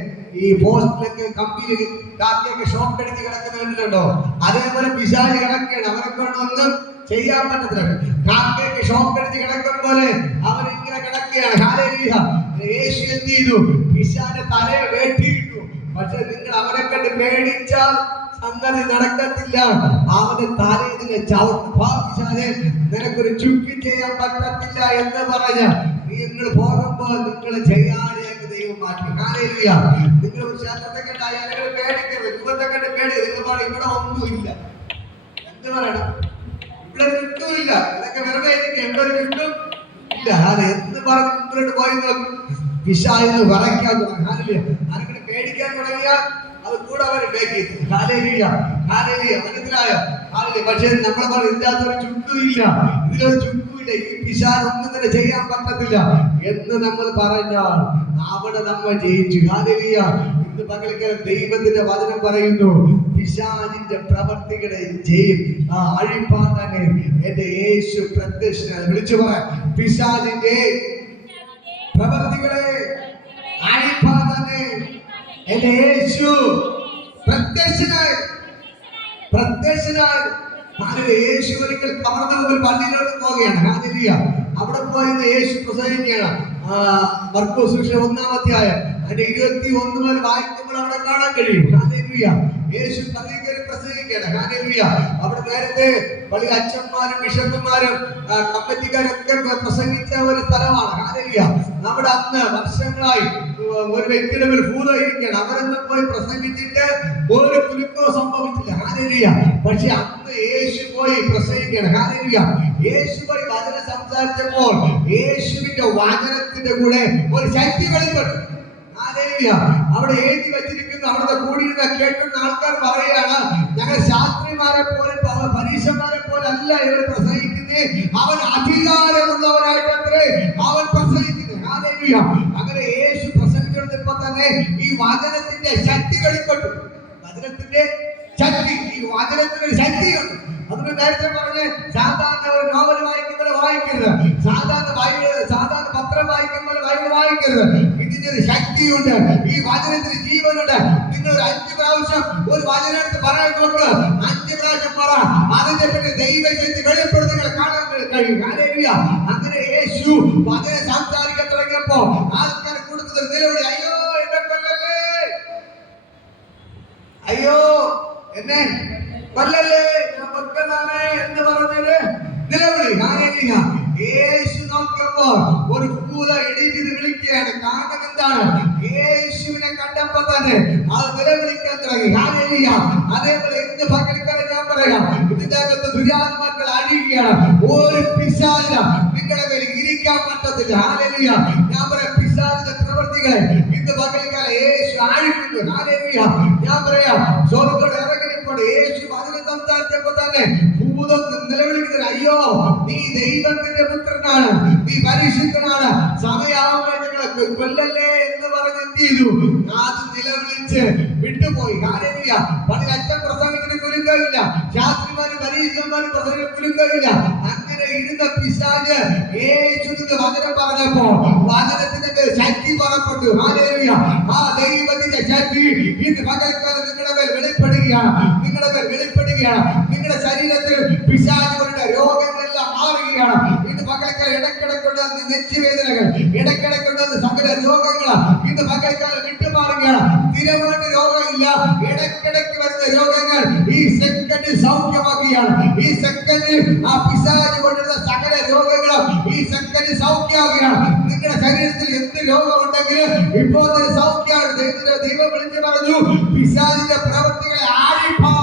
ഈ പോസ്റ്റിലൊക്കെ കമ്പിയിലൊക്കെ കാക്കയൊക്കെ ഷോക്ക് അടിച്ച് കിടക്കുന്ന കണ്ടിട്ടുണ്ടോ? അതേപോലെ പിശാച് കിടക്കുകയാണ്. അവരെ കൊണ്ടൊന്നും ചെയ്യാൻ പറ്റത്തില്ല. കാക്കയൊക്കെ ഷോക്ക് അടിച്ച് കിടക്കും പോലെ അവരിങ്ങനെ കിടക്കുകയാണ്. ഹല്ലേലൂയ. യേശു എന്ത് ചെയ്തു? പിശാചിന്റെ തലയെ വെട്ടിയിട്ടു. പക്ഷെ നിങ്ങൾ അവരെ കണ്ട് പേടിച്ചാൽ സംഗതി നടക്കത്തില്ല. അവന്റെ തലയെ ചവിട്ടിനെ നിനക്കൊരു ചുക്കി ചെയ്യാൻ പറ്റത്തില്ല എന്ന് പറഞ്ഞ നിങ്ങൾ പോകുമ്പോൾ നിങ്ങൾ ചെയ്യാതെയൊക്കെ ദൈവം മാറ്റി. ഹല്ലേലൂയ. നിങ്ങൾ ശാസ്ത്രത്തെ കണ്ടാൽ പേടിക്കരുത്. രൂപത്തെ കണ്ട് പേടിക്കരുത്. നിങ്ങൾ പറയും ഇവിടെ ഒന്നുമില്ല. എന്ത് പറയണം? ഇവിടെ കിട്ടുമില്ല. ഇതൊക്കെ വെറുതെ ഇവിടെ ഒരു കിട്ടും ഇല്ല. എന്ന് പറഞ്ഞ് മുന്നോട്ട് പോയി നോക്കും. പിശാചിന് വരയ്ക്കാൻ തുടങ്ങി. ഹല്ലേലൂയ. ആരെങ്കിലും പേടിക്കാൻ തുടങ്ങിയാൽ അത് കൂടെ അവർ ബേക്കിയത്. ഹല്ലേലൂയ. മനസ്സിലായോ? ഹല്ലേലൂയ. പക്ഷേ നമ്മൾ പറയും ഇതിനകത്തൊരു ചുക്കുമില്ല, ഇതിലൊരു ചുക്കുമില്ല, ഈ പിശാച് ഒന്നും തന്നെ ചെയ്യാൻ പറ്റത്തില്ല എന്ന് നമ്മൾ പറഞ്ഞാൽ അവിടെ നമ്മൾ ജയിച്ചു. ഹല്ലേലൂയ. ഇന്ന് പകൽക്കാലം ദൈവത്തിന്റെ വചനം പറയുന്നു, പിശാചിന്റെ പ്രവർത്തികളെ അഴിപ്പാൻ തന്നെ എന്റെ യേശു പ്രത്യക്ഷനായി. വിളിച്ചു പറയാം, പിശാചിന്റെ പ്രവർത്തികളെ അഴിപ്പാൻ തന്നെ എന്റെ യേശു പ്രത്യക്ഷനായി. യേശു ഒരിക്കൽ കവർന്ന മുമ്പിൽ പള്ളിയിലോട്ട് പോവുകയാണ്. ഹല്ലേലൂയ. അവിടെ പോയിരുന്ന യേശു പ്രസംഗിക്കുകയാണ്. മർക്കോസ് സുവിശേഷം 1-ാം അധ്യായം അതിന്റെ 21 മുതൽ വായിക്കുമ്പോൾ അവിടെ കാണാൻ കഴിയും. ഹല്ലേലൂയ. യേശു പള്ളിയിൽ പ്രസംഗിക്കുകയാണ്. ഹല്ലേലൂയ. അവിടെ നേരത്തെ പള്ളി അച്ഛന്മാരും ബിഷപ്പുമാരും കമ്മിറ്റിക്കാരൊക്കെ പ്രസംഗിച്ച ഒരു സ്ഥലമാണ്. ഹല്ലേലൂയ. നമ്മുടെ അന്ന് വർഷങ്ങളായി ഒരു വ്യക്തിയുടെ മേൽ ഭൂതം ഇരിക്കുകയാണ്. അവരൊന്നും പോയി പ്രസംഗിച്ചിട്ട് ഒരു കുലുക്കോ സംഭവിച്ചില്ല. ഹല്ലേലൂയ. പക്ഷെ അന്ന് യേശു പോയി പ്രസംഗിക്കുകയാണ്. ഹല്ലേലൂയ. യേശു പോയി വചനം സംസാരിച്ചപ്പോൾ യേശുവിന്റെ വചനത്തിന്റെ കൂടെ ഒരു ശക്തി വെളിപ്പെട്ടു. ഹല്ലേലൂയ. അവിടെ എഴുതി വെച്ചിരിക്കുന്ന അവിടെ കൂടിയിരുന്ന കേൾക്കുന്ന ആൾക്കാർ പറയുകയാണ്, ഞങ്ങൾ ശാസ്ത്രിമാരെ പോലെ പരീക്ഷന്മാരെ പോലെ അല്ല ഇവർ പ്രസംഗിക്കുന്നത്, അവൻ അധികാരമുള്ളവരായിട്ടത്രേ അവൻ പ്രസംഗിക്കുന്നത്. ഹല്ലേലൂയ. അങ്ങനെ യേശു പ്രസംഗിച്ചപ്പോൾ തന്നെ ഈ വചനത്തിന്റെ ശക്തി വെളിപ്പെട്ടു. വചനത്തിന്റെ ശക്തി, ഈ വചനത്തിന് ശക്തിയുണ്ട്. അതുകൊണ്ട് നേരത്തെ പറഞ്ഞ് സാധാരണ ഒരു നോവൽ വായിക്കുമ്പോൾ വായിക്കരുത്, സാധാരണ പത്രം വായിക്കുമ്പോൾ ബൈബിൾ വായിക്കരുത്. ഇതിനൊരു ശക്തിയുണ്ട്, ഈ വചനത്തിന് ജീവനുണ്ട്. നിങ്ങൾ ഒരു 5 പ്രാവശ്യം ഒരു വചനം എടുത്ത് പറയാൻ നോക്കുക, 5 പ്രാവശ്യം പറ, അതിന്റെ പിന്നെ ദൈവശക്തി വെളിപ്പെടുത്തുന്നത് കാണാൻ കഴിയും. ഹല്ലേലൂയ. അങ്ങനെ യേശു വചനം സംസാരിക്കാൻ തുടങ്ങിയപ്പോൾ ആൾക്കാർ കൂടുതൽ പിന്നെ കൊല്ലല്ലേ, ഞാൻ മക്കളാണ് എന്ന് പറഞ്ഞത് നിലവിളി. ഹല്ലേലൂയ. യേശു നോക്കുമ്പോൾ ഒരു ഭൂത എണീറ്റ് വിളിക്കുകയാണ്. കാരണം എന്താണ്? യേശുവിനെ കണ്ടപ്പോൾ തന്നെ അത് നിലവിളിക്കാൻ തുടങ്ങി. ഹല്ലേലൂയ. അതേപോലെ ഇന്ന് പകൽക്കാലം ഞാൻ പറയാം, ഇതിന്റെ അകത്ത് ദുരാത്മാക്കൾ അഴിയുകയാണ്. ഒരു പിശാചിന് നിങ്ങളുടെ മേൽ ഇരിക്കാൻ പറ്റത്തില്ല. ഹല്ലേലൂയ. ഞാൻ പറയാം, പിശാചിന്റെ പ്രവൃത്തികളെ ഇന്ന് പകൽക്കാലം യേശു അഴിക്കുന്നു. ഹല്ലേലൂയ. ഞാൻ പറയാം, സ്വർഗ്ഗത്തിൽ ഇറങ്ങിയപ്പോൾ യേശു അതിനെ സംസാരിച്ചപ്പോൾ തന്നെ ഭൂതം നിലവിളിക്കുന്നത്, അയ്യോ നീ ദൈവത്തിന്റെ പുത്രനാണ്, നീ പരിശുദ്ധനാണ്, സമയാവുമ്പോൾ ഞങ്ങളെ കൊല്ലല്ലേ എന്ന് പറഞ്ഞ് എന്ത് ചെയ്തു? അത് നിലവിളിച്ച് വിട്ടുപോയി. ഹല്ലേലൂയ. പണ്ട് അച്ഛൻ പ്രസംഗത്തിന് കുലുക്കമില്ല, ശാസ്ത്രിമാരും പരീക്ഷന്മാരും പ്രസംഗത്തിന് കുലുക്കമില്ല. അങ്ങനെ ഇരുന്ന പിശാച് യേശുവിന്റെ വചനം പറഞ്ഞപ്പോൾ വചനത്തിന്റെ ശക്തി പുറപ്പെട്ടു. ഹല്ലേലൂയ. ആ ദൈവത്തിന്റെ ശക്തി ഇന്ന് പകൽക്കാലം നിങ്ങളുടെ മേൽ വെളിപ്പെടുകയാണ്. നിങ്ങളുടെ മേൽ വെളിപ്പെടുകയാണ്. നിങ്ങളുടെ ശരീരത്തിൽ പിശാചുകളുടെ രോഗങ്ങളെല്ലാം മാറുകയാണ്. ഇന്ന് പകൽക്കാലം ഇടക്കിടക്കുള്ള നെഞ്ചുവേദനകൾ, ഇടക്കിടക്കുള്ള സകല രോഗങ്ങൾ ഇന്ന് പകൽക്കാലം വിട്ടുമാറുകയാണ്. സ്ഥിരമായിട്ട് രോഗമില്ല, ഇടക്കിടക്ക് വരുന്ന രോഗങ്ങൾ ഈ സെക്കൻഡിൽ സൗഖ്യമാക്കുകയാണ്. ഈ സെക്കൻഡിൽ ആ പിശാച് കൊണ്ടുവരുന്ന സകല രോഗങ്ങളും ഈ സെക്കൻഡിൽ സൗഖ്യമാവുകയാണ്. നിങ്ങളുടെ ശരീരത്തിൽ എന്ത് രോഗമുണ്ടെങ്കിലും ഇപ്പോൾ സൗഖ്യമാണ്. ദൈവം വിളിച്ചു പറഞ്ഞു, പിശാചിന്റെ പ്രവൃത്തികളെ ആഴിപ്പാ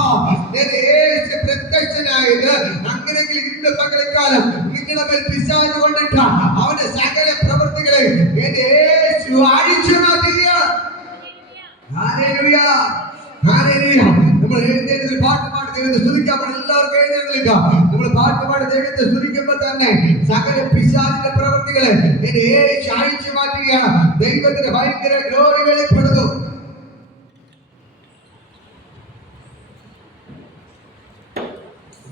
പ്രത്യക്ഷനായത്. അങ്ങനെയെങ്കിൽ ഇന്ന് പകൽക്കാലം നിങ്ങളുടെ മേൽ പിശാച് കൊണ്ടിട്ട അവന്റെ സകല പ്രവൃത്തികളെ എന്റെ യേശു അഴിച്ചു മാറ്റുകയാണ്. ഹല്ലേലൂയ. ഹല്ലേലൂയ. നമ്മൾ എഴുന്നേറ്റ് പാട്ട് പാടി ദൈവത്തെ സ്തുതിക്കാൻ എല്ലാവർക്കും എഴുന്നേൽക്കാം. നമ്മൾ പാട്ട് പാടി ദൈവത്തെ സ്തുതിക്കുമ്പോൾ തന്നെ സകല പിശാചിന്റെ പ്രവൃത്തികളെ എന്റെ യേശു അഴിച്ചു മാറ്റുകയാണ്. ദൈവത്തിന്റെ ഭയങ്കര ഗ്ലോറി വെളിപ്പെടുന്നു.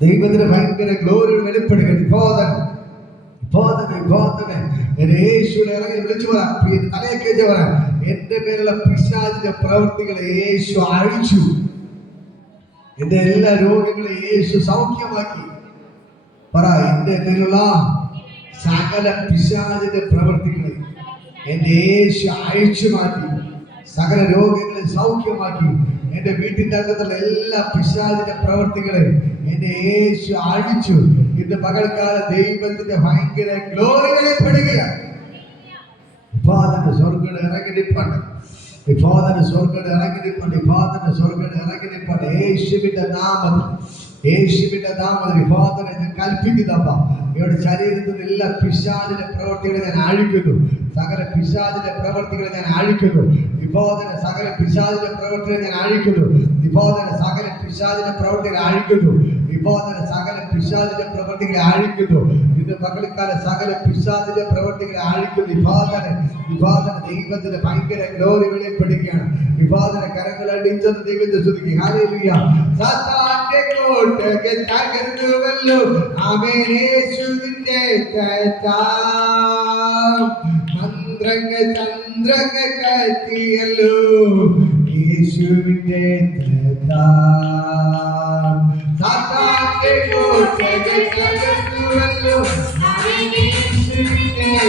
ദൈവത്തിന്റെ ഭയങ്കര ഗ്ലോറി വെളിപ്പെടുക. യേശുവിനെ ഇറങ്ങി വിളിച്ചു പറയാം, തലയൊക്കെ പറയാം, എന്റെ മേലുള്ള പിശാചിന്റെ പ്രവൃത്തികളെ യേശു അഴിച്ചു. എന്റെ എല്ലാ രോഗങ്ങളെ യേശു സൗഖ്യമാക്കി. പറ, എന്റെ മേലുള്ള സകല പിശാചിന്റെ പ്രവൃത്തികളെ എന്റെ യേശു അഴിച്ചു മാറ്റി. സകല രോഗങ്ങളെ സൗഖ്യമാക്കി. എന്റെ വീട്ടിന്റെ അകത്തുള്ള എല്ലാ പിശാചിന്റെ പ്രവൃത്തികളെ എന്റെ യേശു അഴിച്ചു. ഇന്ന് പകൽക്കാല ദൈവത്തിന്റെ ഭയങ്കര ഗ്ലോറി വെളിപ്പെടുകയാണ്. ഇപ്പൊ തന്നെ സ്വർഗ്ഗം ഇറങ്ങിനിപ്പണ്ട്. യേശുവിന്റെ നാമത്തിൽ ഫാദറെ ഞാൻ കൽപ്പിക്കുന്നപ്പ ഇവിടെ ശരീരത്തിൽ എല്ലാ പിശാചിന്റെ പ്രവൃത്തികളെ ഞാൻ അഴിക്കുന്നു. സകല പിശാചിന്റെ പ്രവൃത്തികളെ ഞാൻ അഴിക്കുന്നു. വിബോധന സകല പിശാചിന്റെ പ്രവൃത്തികളെ ഞാൻ അഴിക്കുന്നു. വിബോധന സകല പിശാചിന്റെ പ്രവൃത്തികളെ അഴിക്കുന്നു. വിബോധന സകല പിശാചിന്റെ പ്രവൃത്തികളെ അഴിക്കുന്നു. ഇന്ന് പകൽക്കാല സകല പിശാചിന്റെ പ്രവൃത്തികളെ അഴിക്കുന്നു. വിവാദന ദൈവത്തിന്റെ ഭയങ്കര ഗ്ലോറി വെളിപ്പെടുകയാണ്. വിവാദന കരങ്ങൾ അടിച്ചത് ദൈവത്തെ സ്തുതിക്കുക. ഹല്ലേലൂയ. സാത്താന്റെ കോട്ടകൾ തകർന്നുവല്ലോ, ആമേൻ. യേശുവിന്റെ മന്ത്രങ്ങൾ തന്ത്രങ്ങൾ കത്തിയല്ലോ, യേശുവിന്റെ സാത്താന്റെ കോട്ടകൾ തകർന്നുവല്ലോ, ആമേൻ. യേശുവിന്റെ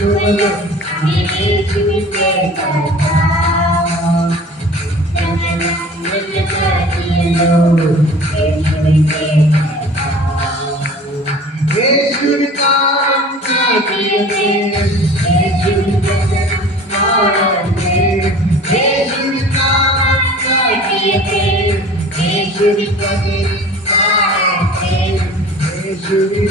തകർന്നുവല്ലോ യേശുവിന്റെ കർത്താവ് ഞങ്ങൾ കാട്ടിയല്ലോ യേശുവിന്റെ യേശുവിൻ നാമം കാട്ടിയതേ യേശുവിൻ വചനം മാറട്ടെ യേശുവിൻ നാമം കാട്ടിയതേ യേശുവിൻ വചനം മാറട്ടെ യേശുവിൻ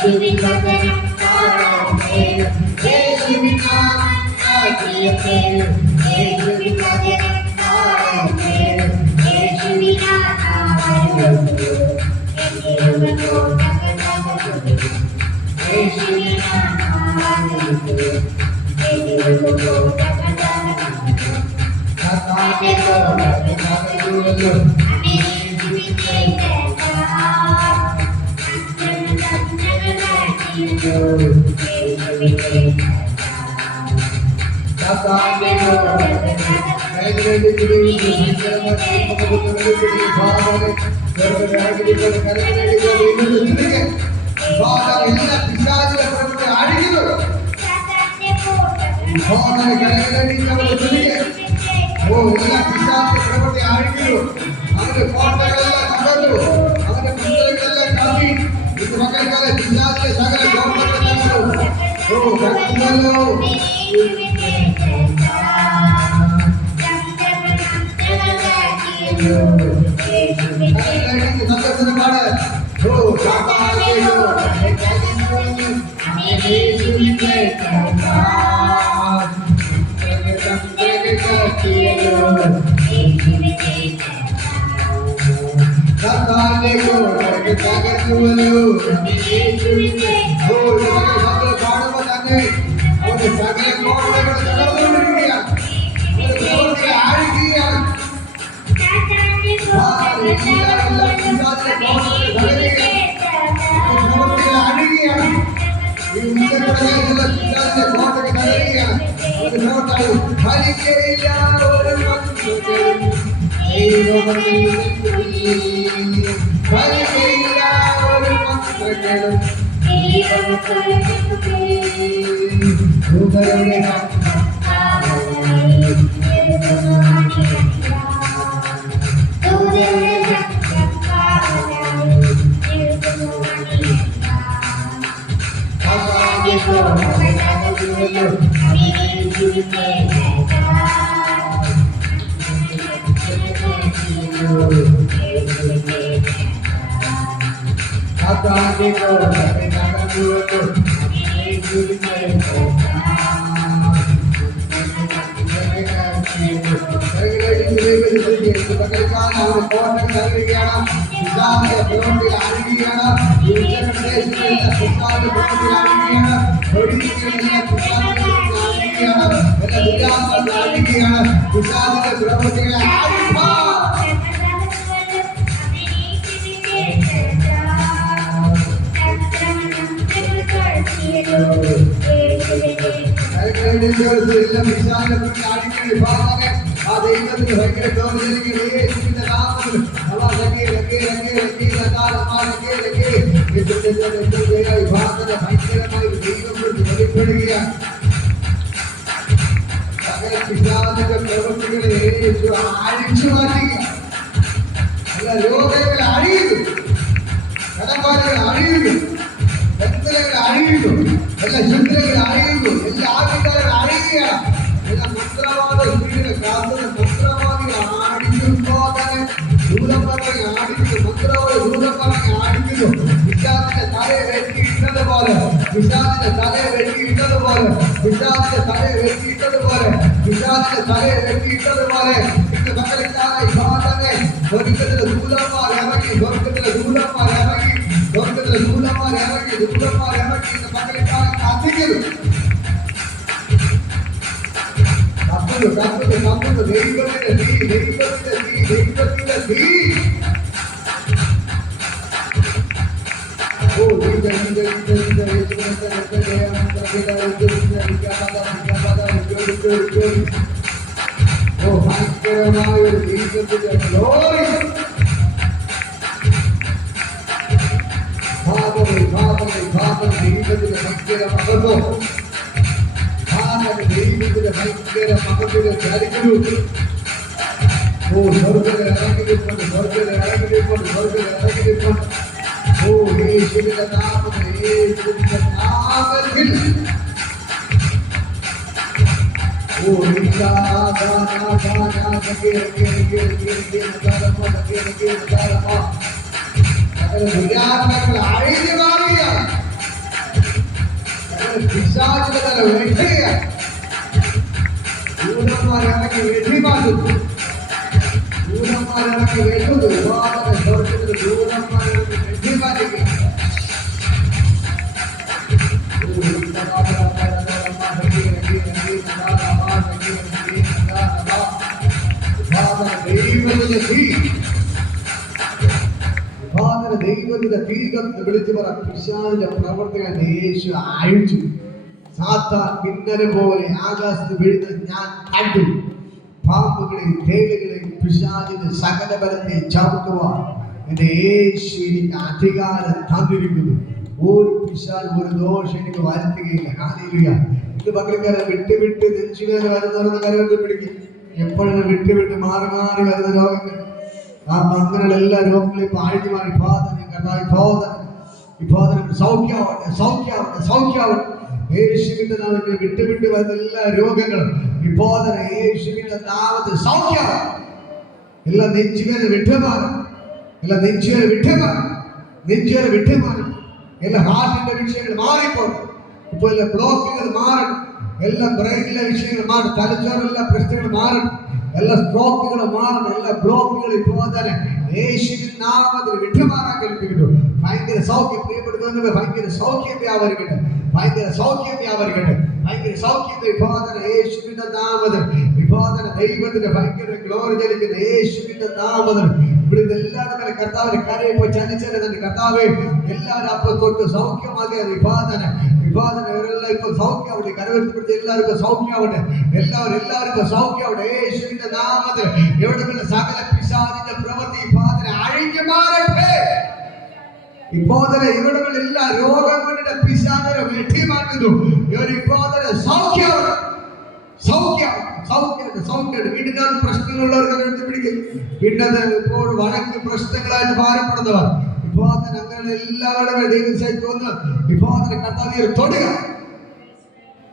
യേശുവിൻ പിശാചിന്റെ തല വെട്ടുകയാണ്. ദൂതന്മാരിറങ്ങി വെട്ടിമാറ്റുന്നു. ദൂതന്മാരിറങ്ങി വെട്ടുന്നു. ദൂതന്മാരിറങ്ങി വെട്ടിമാറ്റുകയാണ്. ദൈവത്തിന്റെ തീകം വിളിച്ചു പറ പിശാചിന്റെ പ്രവർത്തകൻ യേശു അഴിച്ചു. സാത്താൻ മിന്നല് പോലെ ആകാശത്ത് വീഴുന്നത് ഞാൻ കണ്ടു. പാമ്പുകളെയും തേളുകളെയും പിശാചിന്റെ സകല ബലത്തെ ചവിട്ടുവാൻ എന്റെ യേശു എനിക്ക് അധികാരം തന്നിരിക്കുന്നു. ഒരു പിശാച് ഒരു ദോഷം എനിക്ക് വരുത്തുകയില്ല. ഹല്ലേലൂയ. ഇത് പകൽക്കാലം വിട്ട് നെഞ്ചുവേദന വരുന്നവരുടെ കരവിട്ട് പിടിക്കും. എപ്പോഴും വിട്ട് മാറി വരുന്ന രോഗങ്ങൾ, ആ അങ്ങനെയുള്ള എല്ലാ രോഗങ്ങളും ഇപ്പൊ അഴിഞ്ഞു മാറി. സൗഖ്യമാവട്ടെ. യേശുവിന്റെ നാമത്തിൽ വിട്ട് വരുന്ന എല്ലാ രോഗങ്ങളും വിബോധന യേശുവിന്റെ നാമത്തിൽ സൗഖ്യമാവട്ടെ. എല്ലാ നെഞ്ചുവേദന വിട്ടുമാറും. എല്ലാ ഹാർട്ടിന്റെ വിഷയങ്ങൾ മാറിപ്പോട്ടെ. ഇപ്പൊ എല്ലാ ബ്ലോക്കുകൾ മാറണം. എല്ലാ ബ്രെയിനിലെ വിഷയങ്ങൾ മാറും. തലച്ചോറെല്ലാ പ്രശ്നങ്ങൾ മാറണം. എല്ലാ സ്ട്രോക്കുകളും മാറണം. എല്ലാ ബ്ലോക്കുകളും ഇപ്പോൾ തന്നെ യേശുവിൻ നാമത്തിൽ വിട്ടുമാറാൻ കൽപ്പിക്കുന്നു. ഭയങ്കര സൗഖ്യം പ്രിയപ്പെടുന്നവർക്ക് ഭയങ്കര സൗഖ്യം വ്യാപരിക്കട്ടെ. വിഭാധന യേശുവിന്റെ നാമത്തിൽ. വിഭാധന ദൈവത്തിന്റെ ഭയങ്കര ഗ്ലോറി ചലിക്കുന്ന യേശുവിന്റെ നാമത്തിൽ. ഇവിടെ എല്ലാവരും കർത്താവിന്റെ കരയിപ്പോ ചലിച്ചത് കർത്താവെ എല്ലാവരും അപ്പൊ തൊട്ട് സൗഖ്യമാകിയ വിഭാധന ഇവരെല്ലാം ഇപ്പൊ സൗഖ്യമാവട്ടെ. കരവെത്തിപ്പെടുത്തി എല്ലാവർക്കും സൗഖ്യമാവട്ടെ. എല്ലാവർക്കും സൗഖ്യമാവട്ടെ യേശുവിന്റെ നാമത്തിൽ. എവിടെ സകല പിശാചിന്റെ പ്രവൃത്തി വിഭാധന അഴിഞ്ഞു മാറട്ടെ. ഇപ്പോൾ തന്നെ ഇവിടങ്ങളിൽ എല്ലാ രോഗങ്ങളുടെ പിശാചിനെ വെട്ടിമാറ്റുന്നു. ഇപ്പോൾ തന്നെ സൗഖ്യമായിട്ട് വീട്ടിനകത്ത് പ്രശ്നങ്ങളുള്ളവർ എടുത്ത് പിടിക്കും. വീട്ടിനകത്ത് ഇപ്പോൾ വഴക്ക് പ്രശ്നങ്ങളായിട്ട് ഭാരപ്പെടുന്നവർ ഇപ്പോൾ തന്നെ അങ്ങനെ എല്ലാവരുടെ ദൈവം ഇപ്പോൾ തന്നെ കർത്താവിനെ തൊടുക.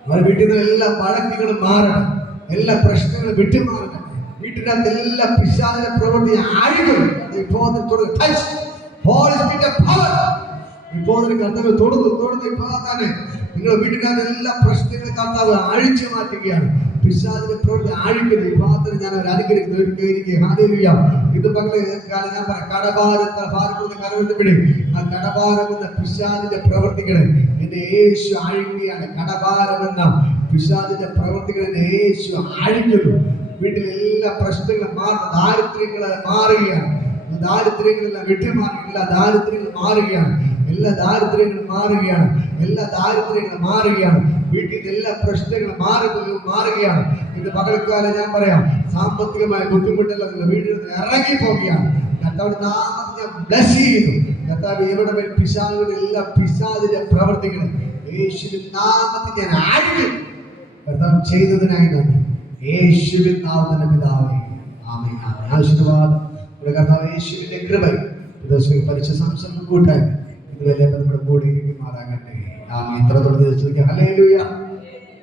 അവർ വീട്ടിൽ നിന്ന് എല്ലാ വഴക്കുകളും മാറണം. എല്ലാ പ്രശ്നങ്ങളും വിട്ടുമാറണം. വീട്ടിനകത്ത് എല്ലാ പിശാചിന്റെ പ്രവൃത്തി അഴിക്കും. ഇപ്പോൾ തൊടുക. ഇപ്പോൾ കർത്താവ് തൊടുന്നു. ഇപ്പോൾ തന്നെ നിങ്ങളുടെ വീട്ടിനകത്ത് എല്ലാ പ്രശ്നങ്ങളും കർത്താവ് അഴിച്ചു മാറ്റുകയാണ്. പിശാചിന്റെ പ്രവൃത്തി അഴിക്കുന്നത് ഇപ്പോൾ ഞാൻ അവർ അനുഗ്രഹിക്കുന്നു. ഹല്ലേലൂയ. ഇത് പകൽക്കാലം ഞാൻ പറയാം, കടഭാരമെന്ന പിശാചിന്റെ പ്രവൃത്തികളെ എന്റെ യേശു അഴിക്കുകയാണ്. കടഭാരമെന്ന പിശാചിന്റെ പ്രവൃത്തികളെ യേശു അഴിക്കുന്നു. വീട്ടിലെ എല്ലാ പ്രശ്നങ്ങളും മാറുന്ന ദാരിദ്ര്യങ്ങളെ മാറുകയാണ്. ദാരിദ്ര്യങ്ങളെല്ലാം വിട്ടുമാറി. എല്ലാ ദാരിദ്ര്യങ്ങളും മാറുകയാണ്. വീട്ടിൽ എല്ലാ പ്രശ്നങ്ങളും മാറുകയാണ്. ഇത് പകൽക്കാലം ഞാൻ പറയാം, സാമ്പത്തികമായ ബുദ്ധിമുട്ടെല്ലാം നിങ്ങൾ വീട്ടിൽ നിന്ന് ഇറങ്ങി പോവുകയാണ്. കർത്താവിന്റെ നാമത്തിൽ ഞാൻ ബ്ലസ് ചെയ്യുന്നു. കർത്താവ് എവിടെ പിശാചിന്റെ എല്ലാ പിശാചിന്റെ പ്രവർത്തികളും യേശുവിൻ നാമത്തിൽ ഞാൻ അഴിക്കും. കർത്താവ് ചെയ്തതിനായി നന്ദി. യേശുവിൻ നാമത്തിന്റെ പിതാവേ, ആമേൻ. ആശീർവാദം കർത്താവ് യേശുവിന്റെ കൃപയും പരിശ സംസർഗം കൂട്ടായി ഇതുവരെ നമ്മുടെ കൂടെ മാറാകട്ടെ. ആമേൻ. ഇത്രത്തോളം ചോദിക്കാം. Hallelujah,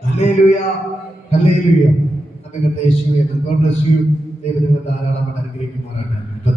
hallelujah, hallelujah. യേശുവേ, God bless you. ദൈവം നിങ്ങളെ ധാരാളമായിട്ട് അനുഗ്രഹിക്കുമാറാകട്ടെ.